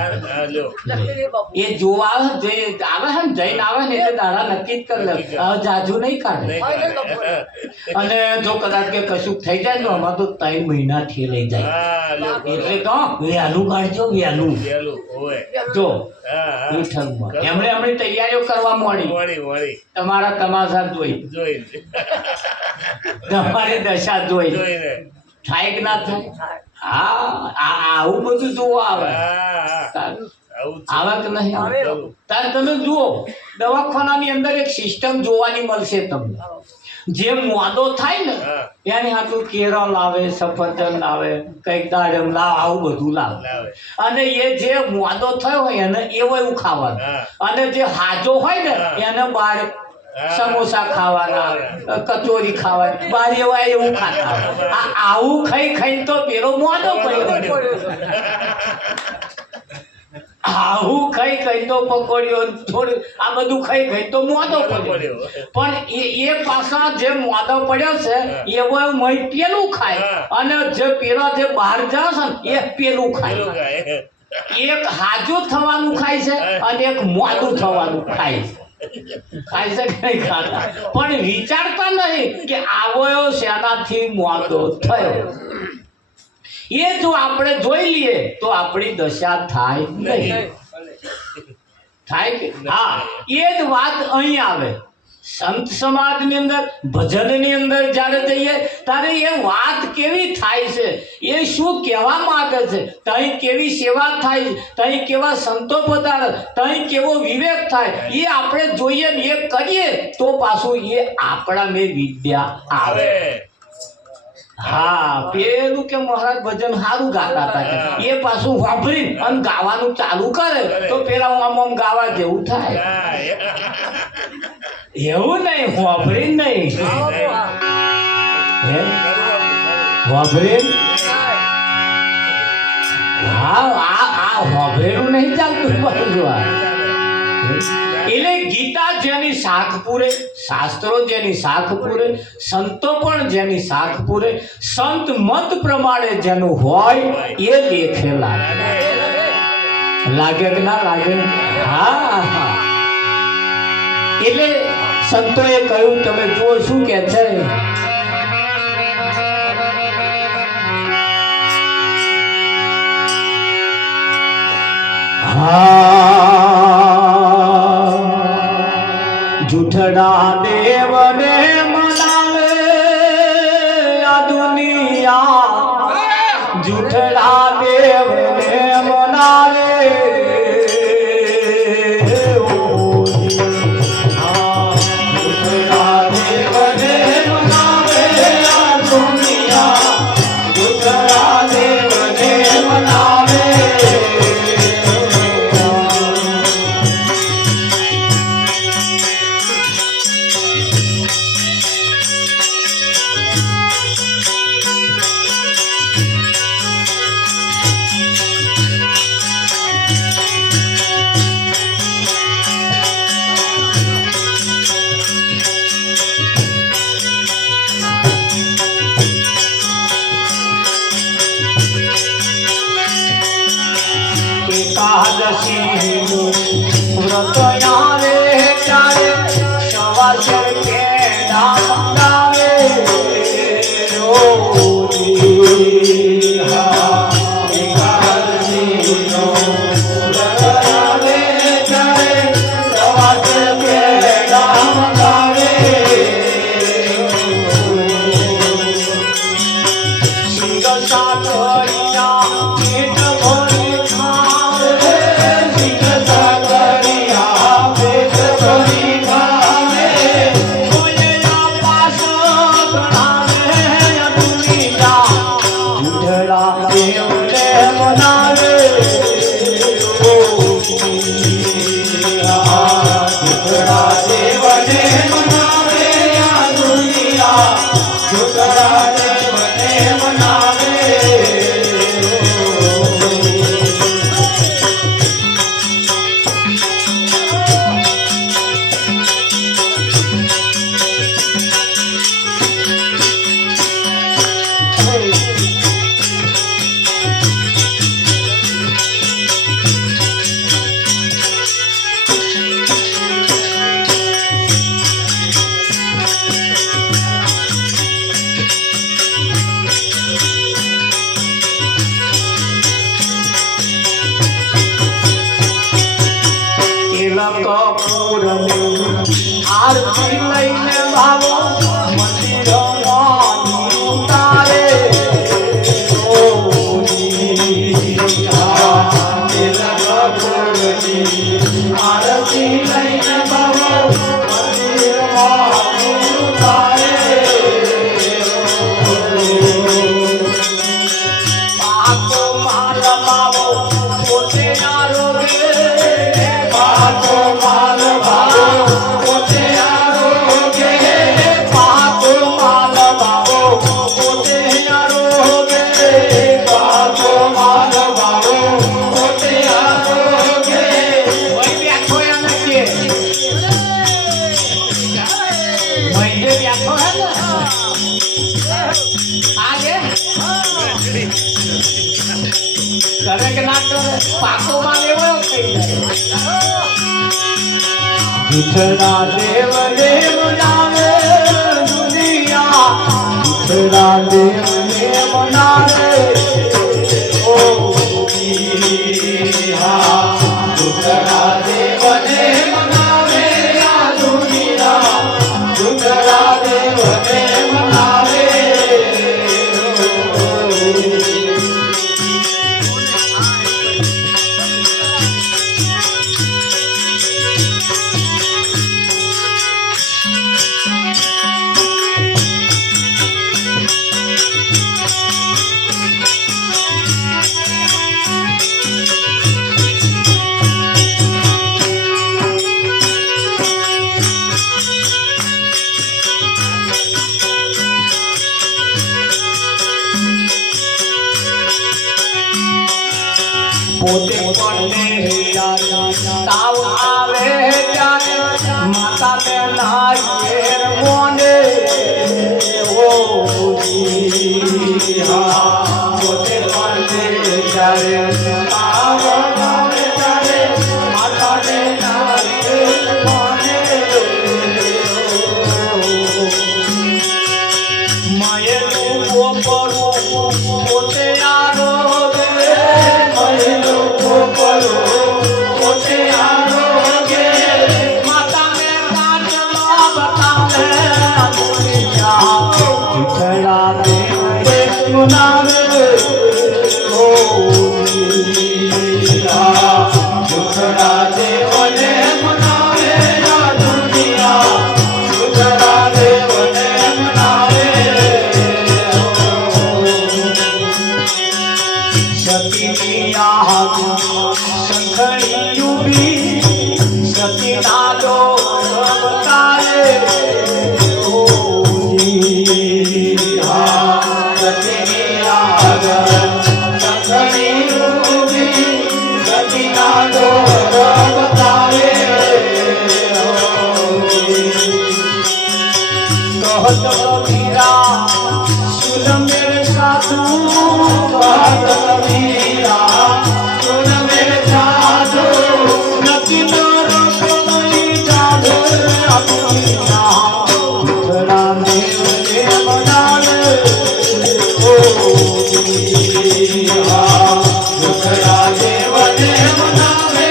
એ જોવા આવે છે ને જઈને આવે ને એટલે દાડા નક્કી જ કરી લે હવે જાજુ નહીં કાઢે અને જો કદાચ કે કશું થઈ જાય તો અમારે તો 3 મહિનાથી લઈ જાય એટલે તો વહેલું કાઢજો વહેલું જો વિઠ્ઠલમાં એમણે તૈયારીઓ કરવા માંડી તમારા તમાશા જોઈ તમારી દશા જોઈ થાય કે ના થાય હા આવું બધું જોવા આવે આવે કે નહીં આવે ત્યારે તમે જુઓ દવાખાનાની અંદર એક સિસ્ટમ જોવાની મળશે તમને જે મોદો થાય ને એની હાથું કેળા લાવે સફરજન લાવે કઈક દાડમ લાવે આવું બધું લાવે અને એ જે મોદો થયો હોય એને એવું ખાવાનું અને જે હાજો હોય ને એને બાર સમોસા ખાવાના કચોરી ખાવાની બાર એવા એવું ખાતા આવું ખાઈ ખાઈને તો પેલો મોદો પડ્યો આવું ખાઈ ખાઈ તો પકોડીઓ થોડું આ બધું ખાઈ ખાઈ તો મોદો પડ્યો પણ એ પાછા જે મોદો પડ્યો છે એવો મય પેલું ખાય અને જે પેલા જે બહાર જશે ને એ પેલું ખાય એક હાજુ થવાનું ખાય છે અને એક મોદું થવાનું ખાય છે ખાય છે કે નહીં ખાતા પણ વિચારતા નહીં કે આવો શેનાથી મોદો થયો એ જો આપણે જોઈ લઈએ તો આપણી દશા થાય નહીં થાય કે હા એ જ વાત અહીં આવે સંત સમાજની અંદર ભજનની અંદર જ્યારે જઈએ ત્યારે એ વાત કેવી થાય છે એ શું કહેવા માંગે છે તહીં કેવી સેવા થાય તહીં કેવા સંતો પધારે તહીં કેવો વિવેક થાય એ આપણે જોઈએ ને એ કરીએ તો પાછું એ આપણા મેં વિદ્યા આવે હા પેલું કે મહારાજ ભજન સારું ગાતા હતા એ પાછું વાપરી અને ગાવાનું ચાલુ કરે તો પેલા આમ ગાવા જેવું થાય એવું નહીં વાપરી નહીં વાપરી હા આ વાપરેલું નહીં ચાલતું બધું એટલે ગીતા જેની શાખ પૂરે શાસ્ત્રો જેની શાખ પૂરે સંતો પણ જેની શાખ પૂરે સંત મત પ્રમાણે જેનું હોય એ દેખેલા લાગે કે ના લાગે હા હા એટલે સંતોએ કહ્યું તમે જુઓ શું કે છે જૂઠડા દેવને મનાવે આ દુનિયા જૂઠડા દેવને મનાવે વ્રત આવે ત્યારે સવાસર કે નામ ગાવે રોજી બનાવે ત્યારે સવાસ કેળા મંગાવે સિંગ સાકરિયા પેટ ભરી ખાવે સિંગ સાકરિયા પેટ ભરી ખાવે કોયલા પાસ ગણાવે અધુરીયા ઉઢડા દેવને મનાવે ઉઢડા દેવને મનાવે આ દુનિયા ઉઢડા દેવને મનાવે આરતી લઈને ભાવો મંદિરમાં ઉતારે આરતી લઈને ભાવો મંદિરમાં ઉતારે પાકો માલ ભાવો પોતે આરોગે પાકો માલ ભાવો પોતે આરોગે પાકો માલ ભાવો પોતે આરોગે પાકો માલ ભાવો પોતે આરોગે વઈ બેઠો એને કે વઈ જે બેઠો હે ને આગે કરે કે ના કરે પાકો માલ એવો થઈ જાય ઉઠડા દેવ દેવ નામે દુનિયા ઉઠડા દેવ દેવ નામે ઓ દુનિયા ઉઠડા દેવ દેવ નામે આ દુનિયા ઉઠડા દેવ દેવ નામે પોતે પડને તાવ આવે ત્યારે માતા બેના ઘેર મોને ઓ પોતે પડને ત્યારે તાવ આવે ત્યારે માતા બેના ઘેર મોને માયેલું ગોપરું પોતે આરોગે પોતે આરોગે માતાને કાચમાં બતાવે ઉઠડા દેવ મનાવે ઓ ઉઠડા દેવને મનાવે આ દુનિયા ઉઠડા દેવને મનાવે સતીની શંખણી યુબી સતી નાદો બતાવે સતીની શંખણી યુબી સતી નાદો બતાવે કહત મીરા સુન મેરે સાધુ કહત મીરા સુન મેરે સાધુ નકી તારો કોઈ જાદુ આપણી ના ઉઠડા દેવને મનાવે ઓ ઉઠડા દેવને મનાવે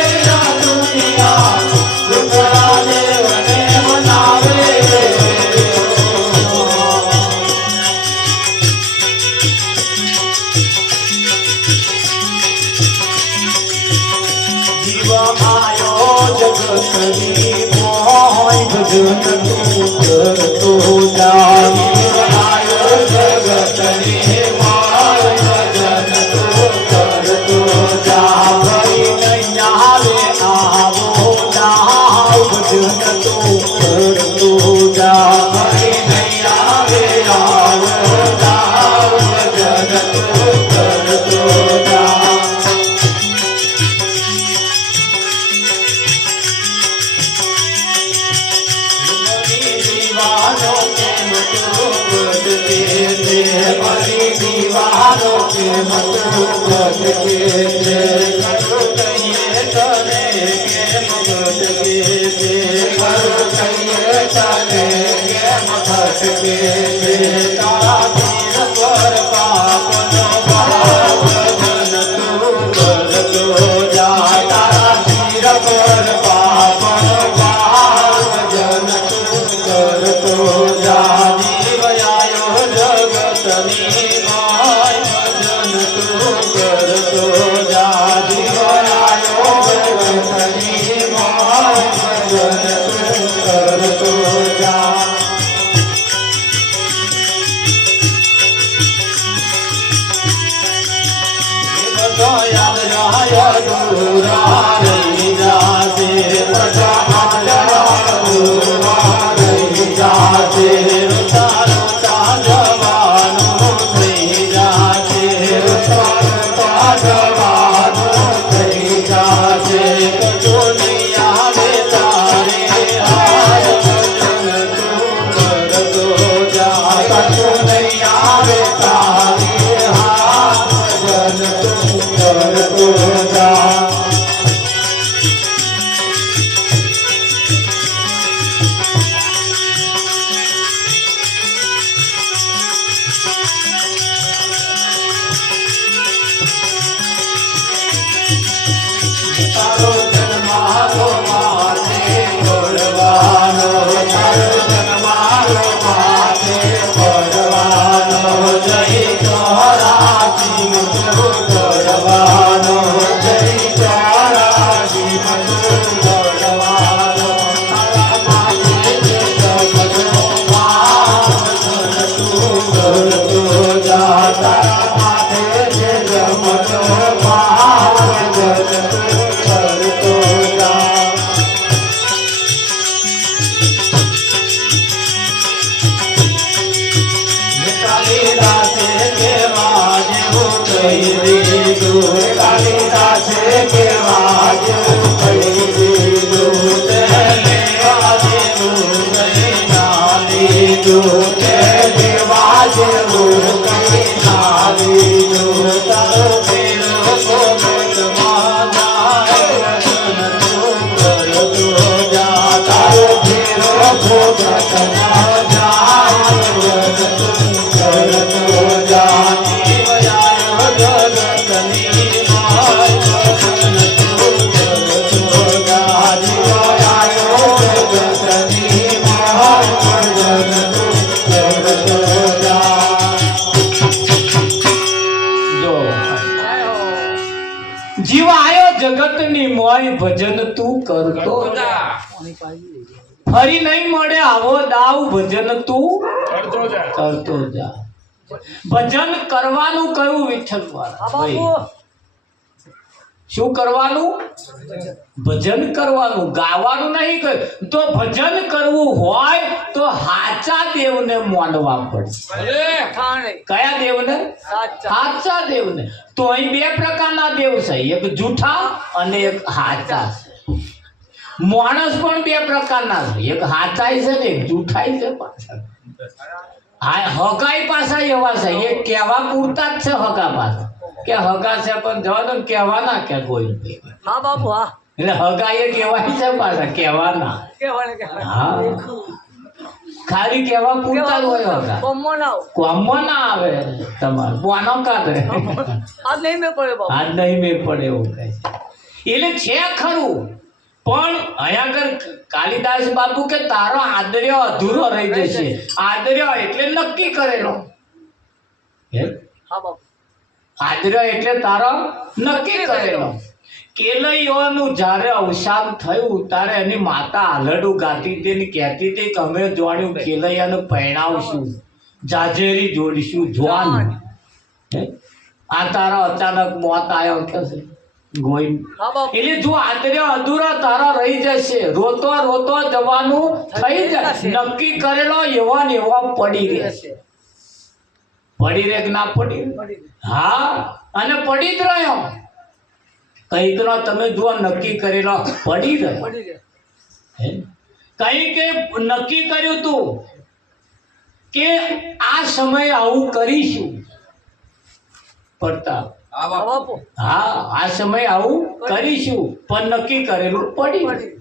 જગતની મોય ભજન તું કરતો જા જીવ આયો જગતની મોય ભજન તું કરતો જા ભઈ નહીં આવે આવો ના ભજન તું કરતો જા ભઈ નહીં આવે આવો ના ભજન તું કરતો જા દીવાનો કેમ તું ભટકે છે મારી દીવાનો કેમ તું ભટકે છે કરું કહીએ તને કેમ ભટકે છે કરું કહીએ તને કેમ ભટકે છે તારા તીર પર પાપનો ભાવ ભજન તું કરતો જા તારા તીર પર પાપનો ભાવ ભજન તું કરતો જા જીવ આયો જગતની માય ભજન તું કરતો જા જીવ આયો જગતની માય ભજન તું કરતો જા બધા યાદ રહ્યા દૂરા રહી જાશે બધા દૂરા રહી જાશે રોતા રોતા જવાનું થઈ જાશે રોતા રોતા જવાનું થઈ જાશે કશું નહીં આવે તારે હાર ભજન તું કરતો જા કશું નહીં આવે તારે હાર ભજન તું કરતો જા તારો જન્મારો માથે પડવાનો તારો જન્મારો માથે પડવાનો જય ચોરાસી મધુર પડવાનો જય ચોરાસી મધુર પડવાનો તારા માથે જગતનો માન તું કરતો જા તારા માથે જગતનો માન કરતો જા કાલિદાસે કેવા જેવું કહી દીધું કાલિદાસે કેવા જેવું કહી દીધું તે લેવા જેવું કહી ના લીધું તે લેવા જેવું કહી ના લીધું તારો પેલો પોપટમાં જાય ભજન તું કરતો જા તારો પેલો પોપટમાં જાય ભજન તું કરતો જા જીવ આયો જગતની માય ભજન તું કરતો જા જીવ આયો જગતની માય ભજન તું કરતો જા જો જીવ આયો જગતની મોય ભજન તું કરતો જા ફરી નહીં મળે આવો દાવ ભજન તું કરતો જા કરતો જા ભજન કરવાનું કયું વિઠ્ઠલ વાળા શું કરવાનું ભજન કરવાનું ગાવાનું નહીં કહ્યું તો ભજન કરવું હોય તો હાચા દેવને માનવા પડે કયા દેવને હાચા દેવને તો અહીં બે પ્રકારના દેવ છે એક જૂઠા અને એક હાચા છે માણસ પણ બે પ્રકારના છે એક હાચાઈ છે ને એક જૂઠાઈ છે પાછા હા હગાઈ પાછા એવા છે એ કહેવા પૂરતા જ છે હગા પાછા કે હગા છે પણ જવાનું કહેવાના કે કોઈ હા બાપુ હા એટલે હગા એ કહેવાય છે પાછા કહેવાના હા ખાલી કહેવા પૂરતા જ હોય હગા કોમમાં ના આવે તમારે બોનો કાઢે આજ નહીં મેં પડે બાપુ આજ નહીં મેં પડે એવું કહે છે એટલે છે ખરું પણ અહીંયા આગળ કાલિદાસ બાપુ કે તારો આદર્ય અધૂરો રહી જશે આદર્ય એટલે નક્કી કરેલો હા બાપુ આદર્ય એટલે તારો નક્કી કરેલો કેલૈયાનું જ્યારે અવસાન થયું ત્યારે એની માતા આલડું ગાતી હતી ને કહેતી હતી કે અમે જોડ્યું કેલૈયાને પરણાવશું, જાજેરી જોડીશું જોવાનું. આ તારા અચાનક મોત આવ્યો કે છે ગોઈ. હા બાપુ એટલે જો આદર્ય અધૂરા તારા રહી જશે, રોતો રોતો જવાનું થઈ જાય. નક્કી કરેલો એવા ને એવા પડી રહે. પડી રહે કે ના પડી રહે? પડી ગઈ. હા, અને પડી જ રહ્યો. કઈક નો તમે જુઓ નક્કી કરેલો પડી રહ્યો. પડી ગઈ. હે? કઈ કે નક્કી કર્યું તું કે આ સમયે આવું કરીશું, પડતા હા બાપુ હા આ સમયે આવું કરીશું, પણ નક્કી કરેલું પડી ગયું. પડી ગઈ.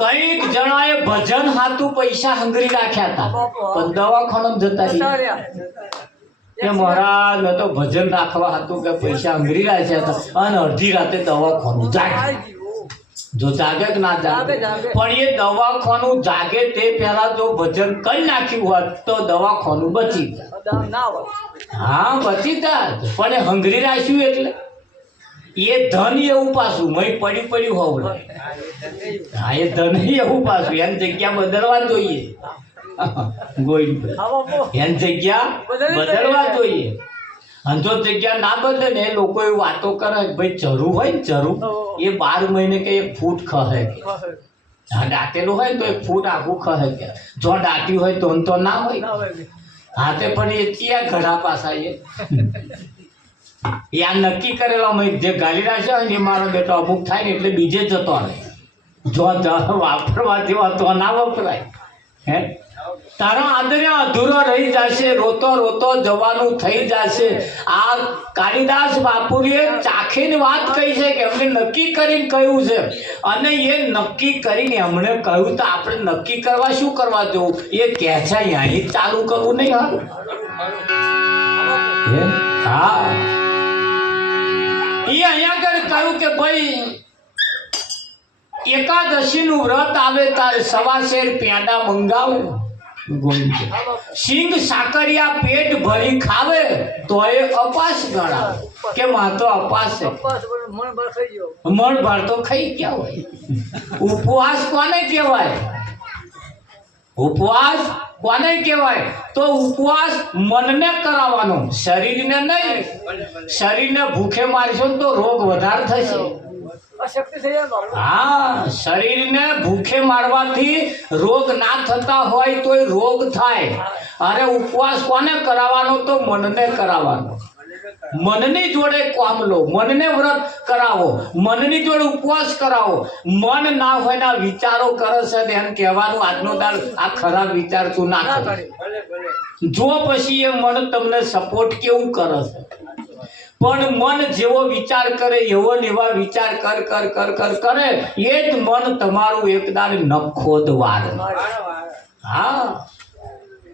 કઈક જણાએ ભજન હાતું પૈસા હંગરી રાખ્યા હતા, પણ દવાખાનામાં જતા જતા રહ્યા રહ્યા. કે મહારાજ મેં તો ભજન રાખવા હતું કે પૈસા હંગરી રાખ્યા હતા, અને અડધી રાતે દવાખાનું જાગે. આવી ગયું. જો જાગે કે ના જાગે, જાગે. પણ એ દવાખાનું જાગે તે પહેલા જો ભજન કરી નાખ્યું હોત તો દવાખાનું બચી જાય. દામ ના હોય. હા બચી જાય, પણ એ હંગરી રાખ્યું એટલે એ ધન એવું પાછું મય પડી પડ્યું હોવું. હા એ ધન એવું પાછું એની જગ્યા બદલવા જોઈએ. ગોવિંદભાઈ, હા બાપુ એની જગ્યા બદલવા જોઈએ. અને જો જગ્યા ના બદલે ને એ લોકો એવી વાતો કરે કે ભાઈ ચરું હોય ને ચરું એ 12 મહિને કે 1 ફૂટ ખહે કે. હા દાંતેલું હોય ને તો 1 ફૂટ આખું ખહે કે. જો દાંટ્યું હોય તો ના હોય. ના હોય. હા તે પણ એ ક્યાં ઘડા પાછા એ આ નક્કી કરેલા મેં જે ગાલી રાખ્યો હોય ને એ મારો બેટો અમુક થાય ને એટલે બીજે જતો રહે. જો વાપરવા જેવા તો ના વપરાય. હે તારો આદર્ય અધૂરો રહી જશે, રોતો રોતો જવાનું થઈ જશે. આ કાલિદાસ બાપુએ ચાખીને વાત કહી છે કે એમને નક્કી કરીને કહ્યું છે, અને એ નક્કી કરીને એમણે કહ્યું તો આપણે નક્કી કરવા શું કરવા જવું એ કહે છે અહીં ચાલુ કરવું નહીં. હા એ અહીંયા આગળ કહ્યું કે ભાઈ એકાદશીનું વ્રત આવે તારે 1.25 શેર પેંડા મંગાવો. સિંગ સાકરિયા પેટ ભરી ખાવે તો એ અપાસ ગણાવે કે માં તો અપાસ છે. બસ મણ ભર ખાઈ ગયો. મણ ભર તો ખાઈ ગયા હોય. ઉપવાસ કોને કહેવાય? ઉપવાસ કોને કહેવાય? તો ઉપવાસ મનને કરાવવાનો, શરીરને નહીં. શરીરને ભૂખે મારશો ને તો રોગ વધારે થશે. અશક્તિ થઈ જાય બાપુ. હા શરીરને ભૂખે મારવાથી રોગ ના થતા હોય તોય રોગ થાય. અરે ઉપવાસ કોને કરાવવાનો? તો મનને કરાવવાનો. મનની જોડે કામ લો, મનને વ્રત કરાવો, મનની જોડે ઉપવાસ કરાવો. મન ના હોય ના વિચારો કરે છે ને એમ કહેવાનું આજનો દાડ આ ખરાબ વિચાર તું ના કરે. જો પછી એ મન તમને સપોર્ટ કેવું કરે છે. પણ મન જેવો વિચાર કરે એવો ને એવા વિચાર કર કર કર કર કરે એ જ મન તમારું એકદાર નખોદ વારે. હા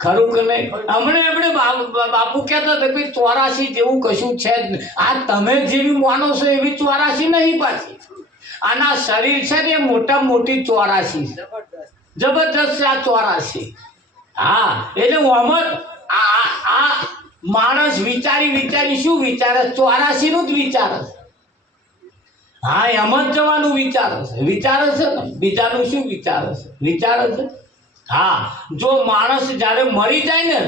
ખરું કે નહીં? હમણે બાપુ કહેતા હતા કે 84 જેવું કશું છે જ નહીં. આ તમે જેવી માનો છો એવી 84 નહીં પાછી. આના શરીર છે ને એ મોટામાં મોટી 84 છે. જબરદસ્ત છે આ 84. હા એટલે હું આ માણસ વિચારી શું વિચારે? 84 નું જ વિચારે છે. હા એમ જ જવાનું વિચારે છે ને બીજાનું શું વિચારે છે. હા જો માણસ જ્યારે મરી જાય ને,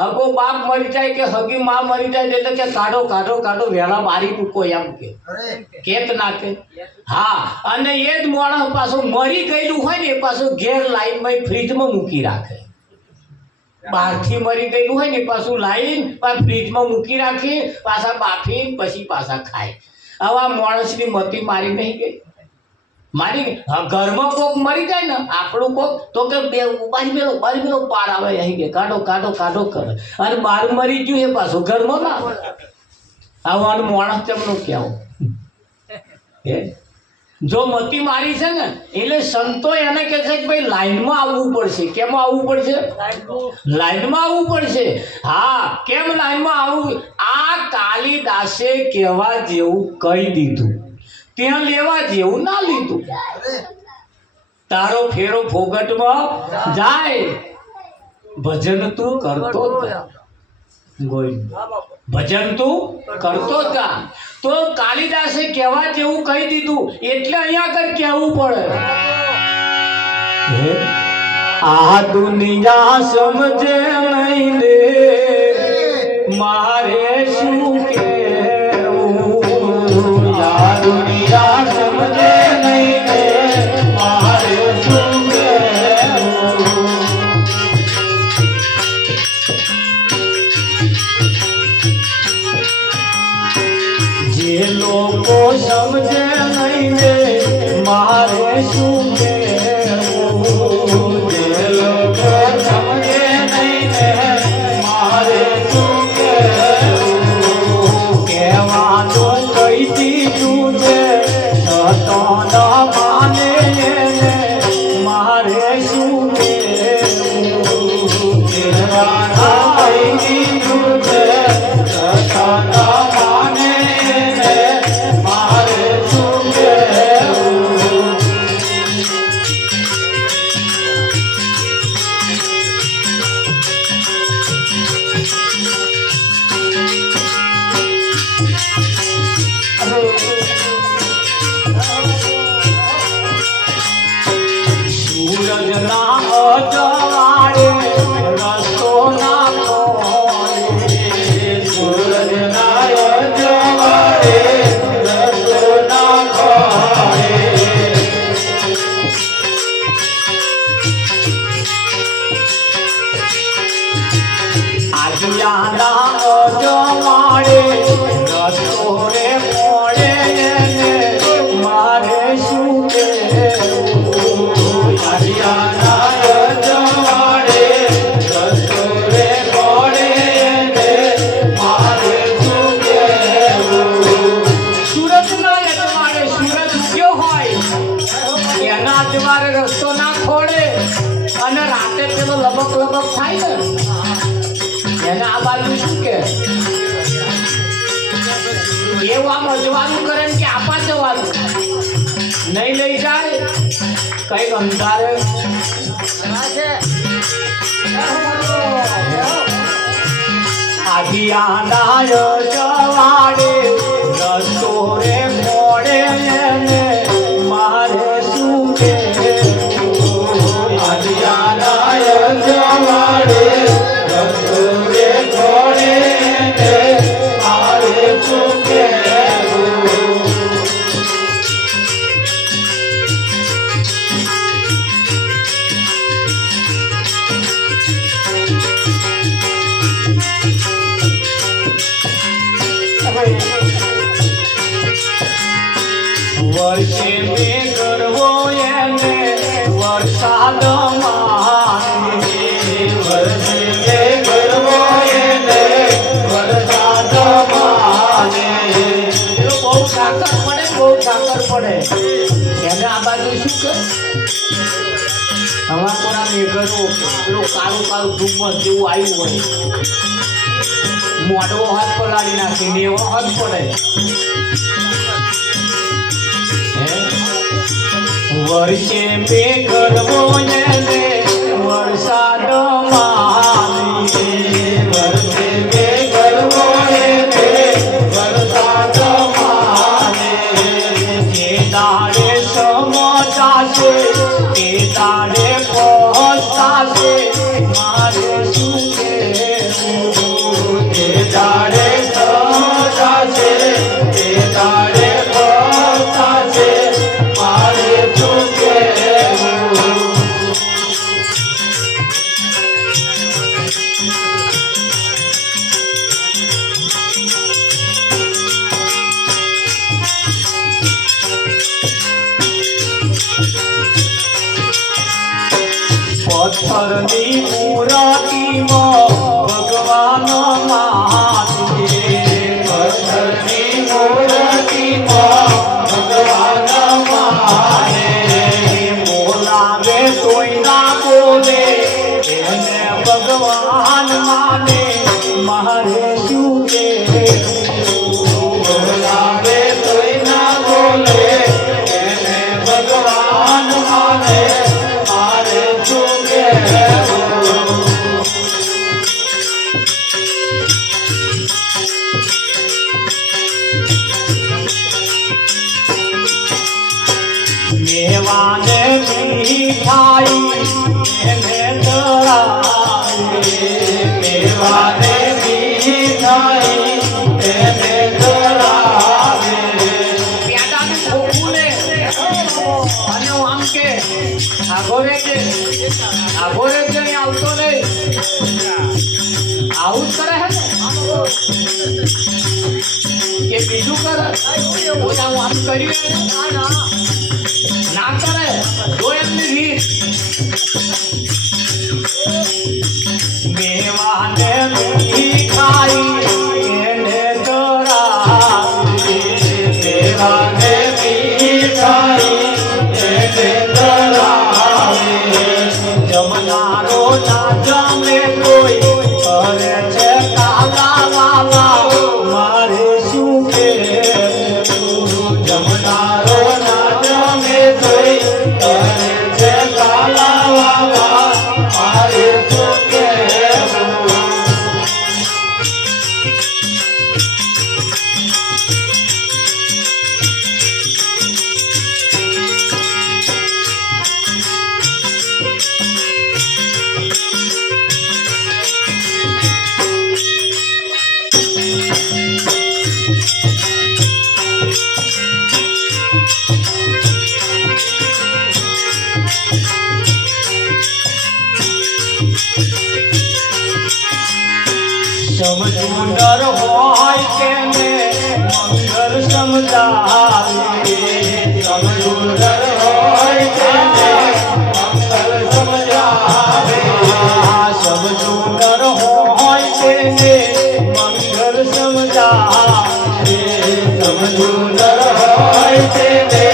હગો બાપ મરી જાય કે હગી માં મરી જાય એટલે કે કાઢો કાઢો કાઢો વહેલા બારી મૂકો એમ કે નાખે. હા અને એ જ માણસ પાછું મરી ગયેલું હોય ને એ પાછું ઘેર લાઈનમાં ફ્રીજમાં મૂકી રાખે. બહારથી મરી ગયેલું હોય ને પાછું લાઈન ફ્રીજમાં મૂકી રાખી, પાછા બાફી પછી પાછા ખાય. આવા માણસની મતી મારી નહીં ગઈ. મારી ઘરમાં કોક મરી જાય ને આપણું કોક તો કે બારી મેળો પાર આવે અહીં કે કાઢો કાઢો કાઢો કરે, અને બહાર મરી ગયું એ પાછું ઘરમાં ના આવવાનું માણસ તેમનું કહેવું. જો મતી મારી છે ને એટલે સંતો એને કહે છે કે ભાઈ લાઈનમાં આવવું પડશે. કેમ આવવું પડશે? લાઈનમાં આવવું પડશે. હા કેમ લાઈનમાં આવવું? આ કાલિદાસે કહેવા જેવું કહી દીધું, ત્યાં લેવા જેવું ના લીધું. તારો ફેરો ફોગટમાં જાય, ભજન તું કરતો જા. ભજન તું કરતો જા. તો કાલિદાસે કહેવા જેવું કહી દીધું એટલે અહીંયા આગળ કહેવું પડે આ દુનિયા સમજે નહીં રે મારે શું કેવું આ દુનિયા સમજે નહીં રે મારે શું કેવું જે લોકો સમજે નહીં રે મારે શું કેવું જે લોકો સમજે નહીં રે મારે શું કેવું કહેવાનું કહી દીધું છે તો ન માને એને મારે શું કેવું કહેવાનું કહી દીધું છે તો ન માને એને મારે શું કેવું સૂરજના અજવાળે રસ્તો ના ખોલે સૂરજના અજવાળે રસ્તો ના ખોલે આજ્ઞાના અજવાળે રસ્તો રે મોડે એને મારે શું કેવું આજ્ઞાના અજવાળે રસ્તો રે મોડે એને મારે શું કેવું સૂરજના અજવાળે સૂરજ ઉગ્યો હોય એના અજવાળે રસ્તો ના ખોડે અને રાતે પેલો લબક લબક થાય ને એને આ બાજુ શું કે એવું આમ અજવાનું કરે ને કે આપા જવાનું નહીં લઈ જાય કઈક અંધારે આદિયાના જવાડે રસ્તો રે મોડે એને મારે શું કેવું આદિયાના જવાડે રસ્તો રે મોડે એને મારે શું કેવું વર્ષે મેં કરવો એને વરસાદ માને વર્ષે મેં કરવો એને વરસાદ માને એનો બહુ ઠાકર પડે એને આ બાજુ શું કર હવા કોના મેઘરો પેલું કાળું કાળું ધુમ્મસ જેવું આવ્યું હોય મોઢો હાથ પલાળી નાખી નેવો હાથ પડે વર્ષે મેં કરવો એને વરસાદ માની વર્ષે મેં કરવો એને વરસાદ માને જે દાડે સમજાશે તે દાડે પહોંચતાશે મારે શું કેવું તે દાડે સમજાશે તે દાડે પહોંચતાશે મારે શું કેવું પથ્થરની મૂર્તિમાં ભગવાન માનીએ પથ્થરની મૂર્તિમાં ભગવાન માને બોલાવે તોય ના બોલે એને ભગવાન માને મારે શું કેવું બોલાવે તોય ના બોલે એને ભગવાન માને મારે શું કેવું મેવાને મીઠાઈ એને ધરાવે મેવાને મીઠાઈ એને ધરાવે પ્યાદાને ખોખુલે અને આમ કે આગોરે કે અહીં આવતો નહીં આવું જ કરે હે ને કે બીજું કરે પોતા હું આમ કર્યું ના કરે જો એમની રીત મેવાને મીઠાઈ એને ધરાવે મેવાને મીઠાઈ એને ધરાવે જમનારો ના જમે કોઈ કરે છે કાલા વાલા મારે શું કેવું જમનારો ના જમે કોઈ કરે છે કાલા વાલા મારે શું કેવું સમજુંદર હોય તેને મંગળ સમજાવે સમજુંદર હોય તેને મંગળ સમજાવે સમજુંદર હોય તેને મંગળ સમજાવે સમજુંદર હોય તેને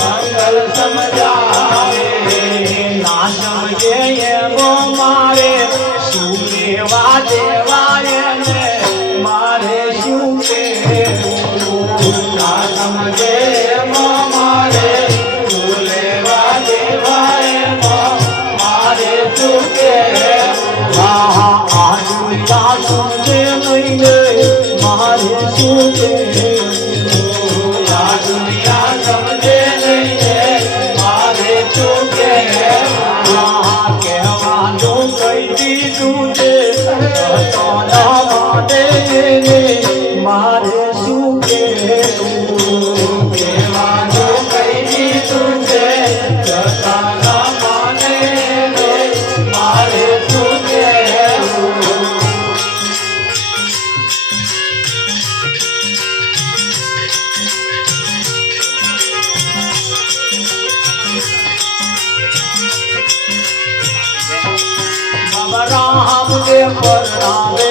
મંગળ સમજાવે ના સમજે એવો મારે શું લેવા દેવાય ને મારે શું કેવું ના સમજે એમાં મારે શું લેવા દેવાય મારે શું કેવું આ દુનિયા સમજે નહીં ને મારે શું કેવું આ દુનિયા સમજે નહીં ને મારે શું કેવું કહેવાનું કહી દીધું છે તો ના માને ને મારે શું કહેવું કહેવાનું કહી દીધું છે છતાં ના માને ને મારે શું કહેવું બાબા રામદેવ પરણાવે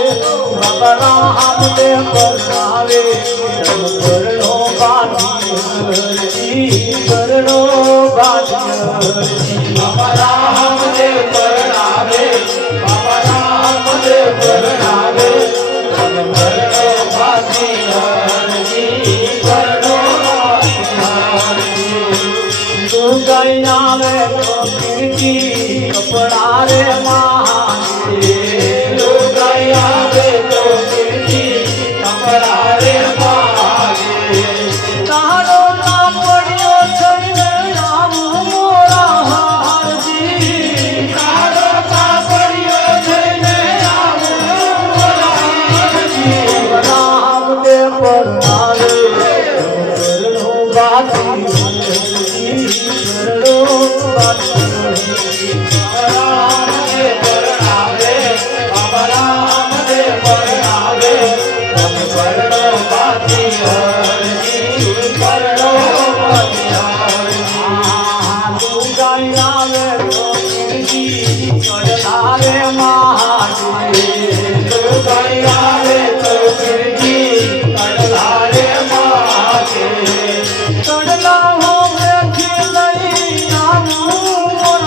બાબા રામદેવ પરણાવે પરણો બાજી પરણો બાજી બાબા રામદેવ પરણાવે બાબા રામદેવ પરણાવે પરણો બાજી પરણો બાજી તું ગઈ નામે તો કીર્તિ કપડા રે માને તું ગઈ આવે તો કીર્તિ કપડા રે માને તારો ના પડ્યો થઈને આવું મોરા હારજી તારો ના પડ્યો થઈને આવું મોરા હારજી રામદેવ પરણાવે પરણો બાજી પરણો બાજી રામદેવ પરણાવે બાબા રામદેવ પરણાવે પરણો બાજી હરજી પરણો બાજી હરજી તું ગાઈ આવે તો કીર્તિ કડલારે મહાદેવ તું ગાઈ આવે તો કીર્તિ કડલારે મહાદેવ કડલા હો બેઠી લઈ આવું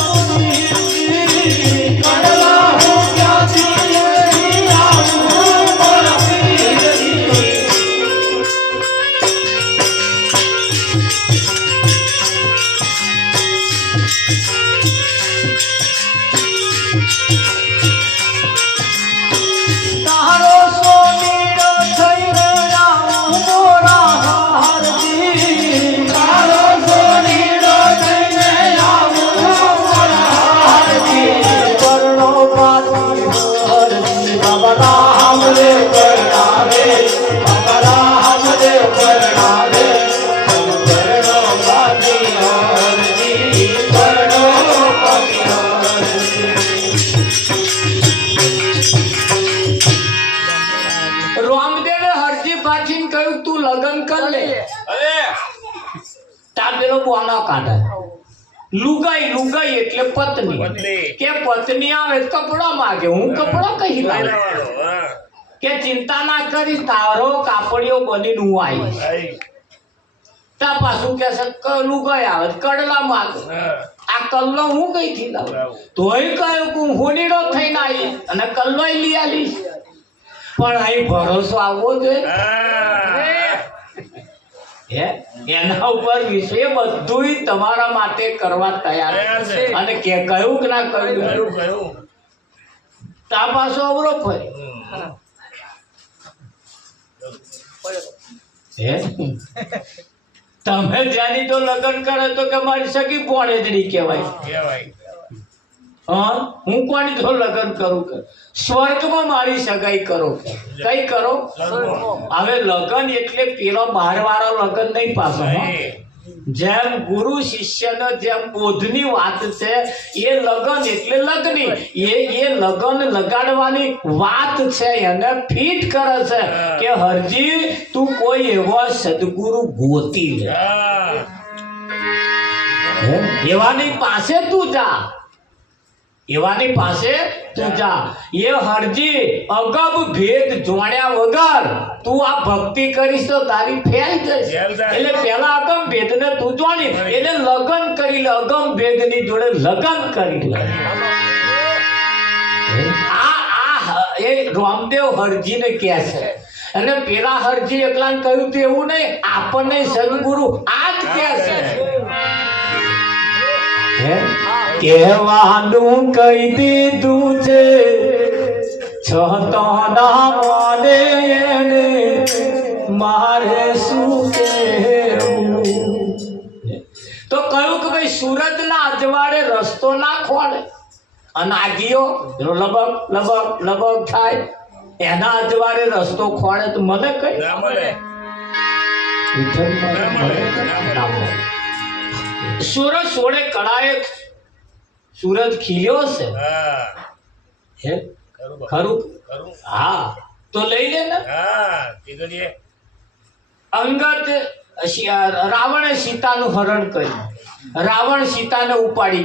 ના કાઢાય. લુગાઈ લુગાઈ એટલે પત્ની. પત્ની. કે પત્ની આવે તો કપડા માગે, હું કપડા કઈ લાવું? લાવવાનો, હા. કે ચિંતા ના કરી, તારો કાપડિયો બનીને હું આવીશ. આઈ. તા પાછું કે છે લુગાઈ આવે તો કડલા માગે. હા. આ કલ્લો હું કઈથી લાવું? લાવું. તોય કહ્યું કે હું હોડીડો થઈને આવી અને કલ્લોય લઈ આવીશ. પણ અહીં ભરોસો આવવો જોઈએ. હા. હે? એના ઉપર વિશે બધું તમારા માટે કરવા તૈયાર તૈયાર છે. છે. અને કે કહ્યું કે ના કહ્યું? કયું કયું તા પાછો અવરો ફરે. હે? તમે જ્યાંની તો લગ્ન કરે તો કે મારી સગી પોણેજડી કહેવાય. કહેવાય. હા, હું કોની તો લગ્ન કરું કે સ્વર્ગમાં મારી સગાઈ કરો કે કઈ કરો? લગ્ન. હવે લગ્ન એટલે પેલો બહાર વાળો લગ્ન નહીં પાછો. હો. નહીં. જેમ ગુરુ શિષ્યનો જેમ બોધની વાત છે એ લગ્ન એટલે લગ્ની એ લગ્ન લગાડવાની વાત છે, એને ફિટ કરે છે કે હરજી તું કોઈ એવો સદગુરુ ગોતી લે, હા. એવાની પાસે તું જા, એવાની પાસે તું જા. એ હરજી અગમ ભેદ જોણ્યા વગર તું આ ભક્તિ કરીશ તો તારી ફેલ જશે. ફેલ જાય. એટલે પેલા અગમ ભેદ ને તું જોણી એટલે લગ્ન કરી લે, અગમ ભેદ ની જોડે લગ્ન કરી લે. એ રામદેવ હરજી ને કહે છે. અને પેલા હરજી એકલા કહ્યું તો એવું નહીં, આપણને સદગુરુ આ જ કહે છે. કહેવાનું કહી દીધું છે છતાંના માને એને મારે શું કહેવું. તો કહ્યું કે ભાઈ સુરતના અજવાળે રસ્તો ના ખોળે અને આગીઓ લબક લબક લબક થાય, એના અજવાળે રસ્તો ખોળે તો મને કઈ ના મળે. ના મળે. સૂરજ સોળે કળાએ સૂરજ ખીલ્યો છે. હા. હે? ખરું બાપા. ખરું? ખરું. હા, તો લઈ લે ને. હા. તે કરીએ. અંગત રાવણે સીતાનું હરણ કર્યું, રાવણ સીતાને ઉપાડી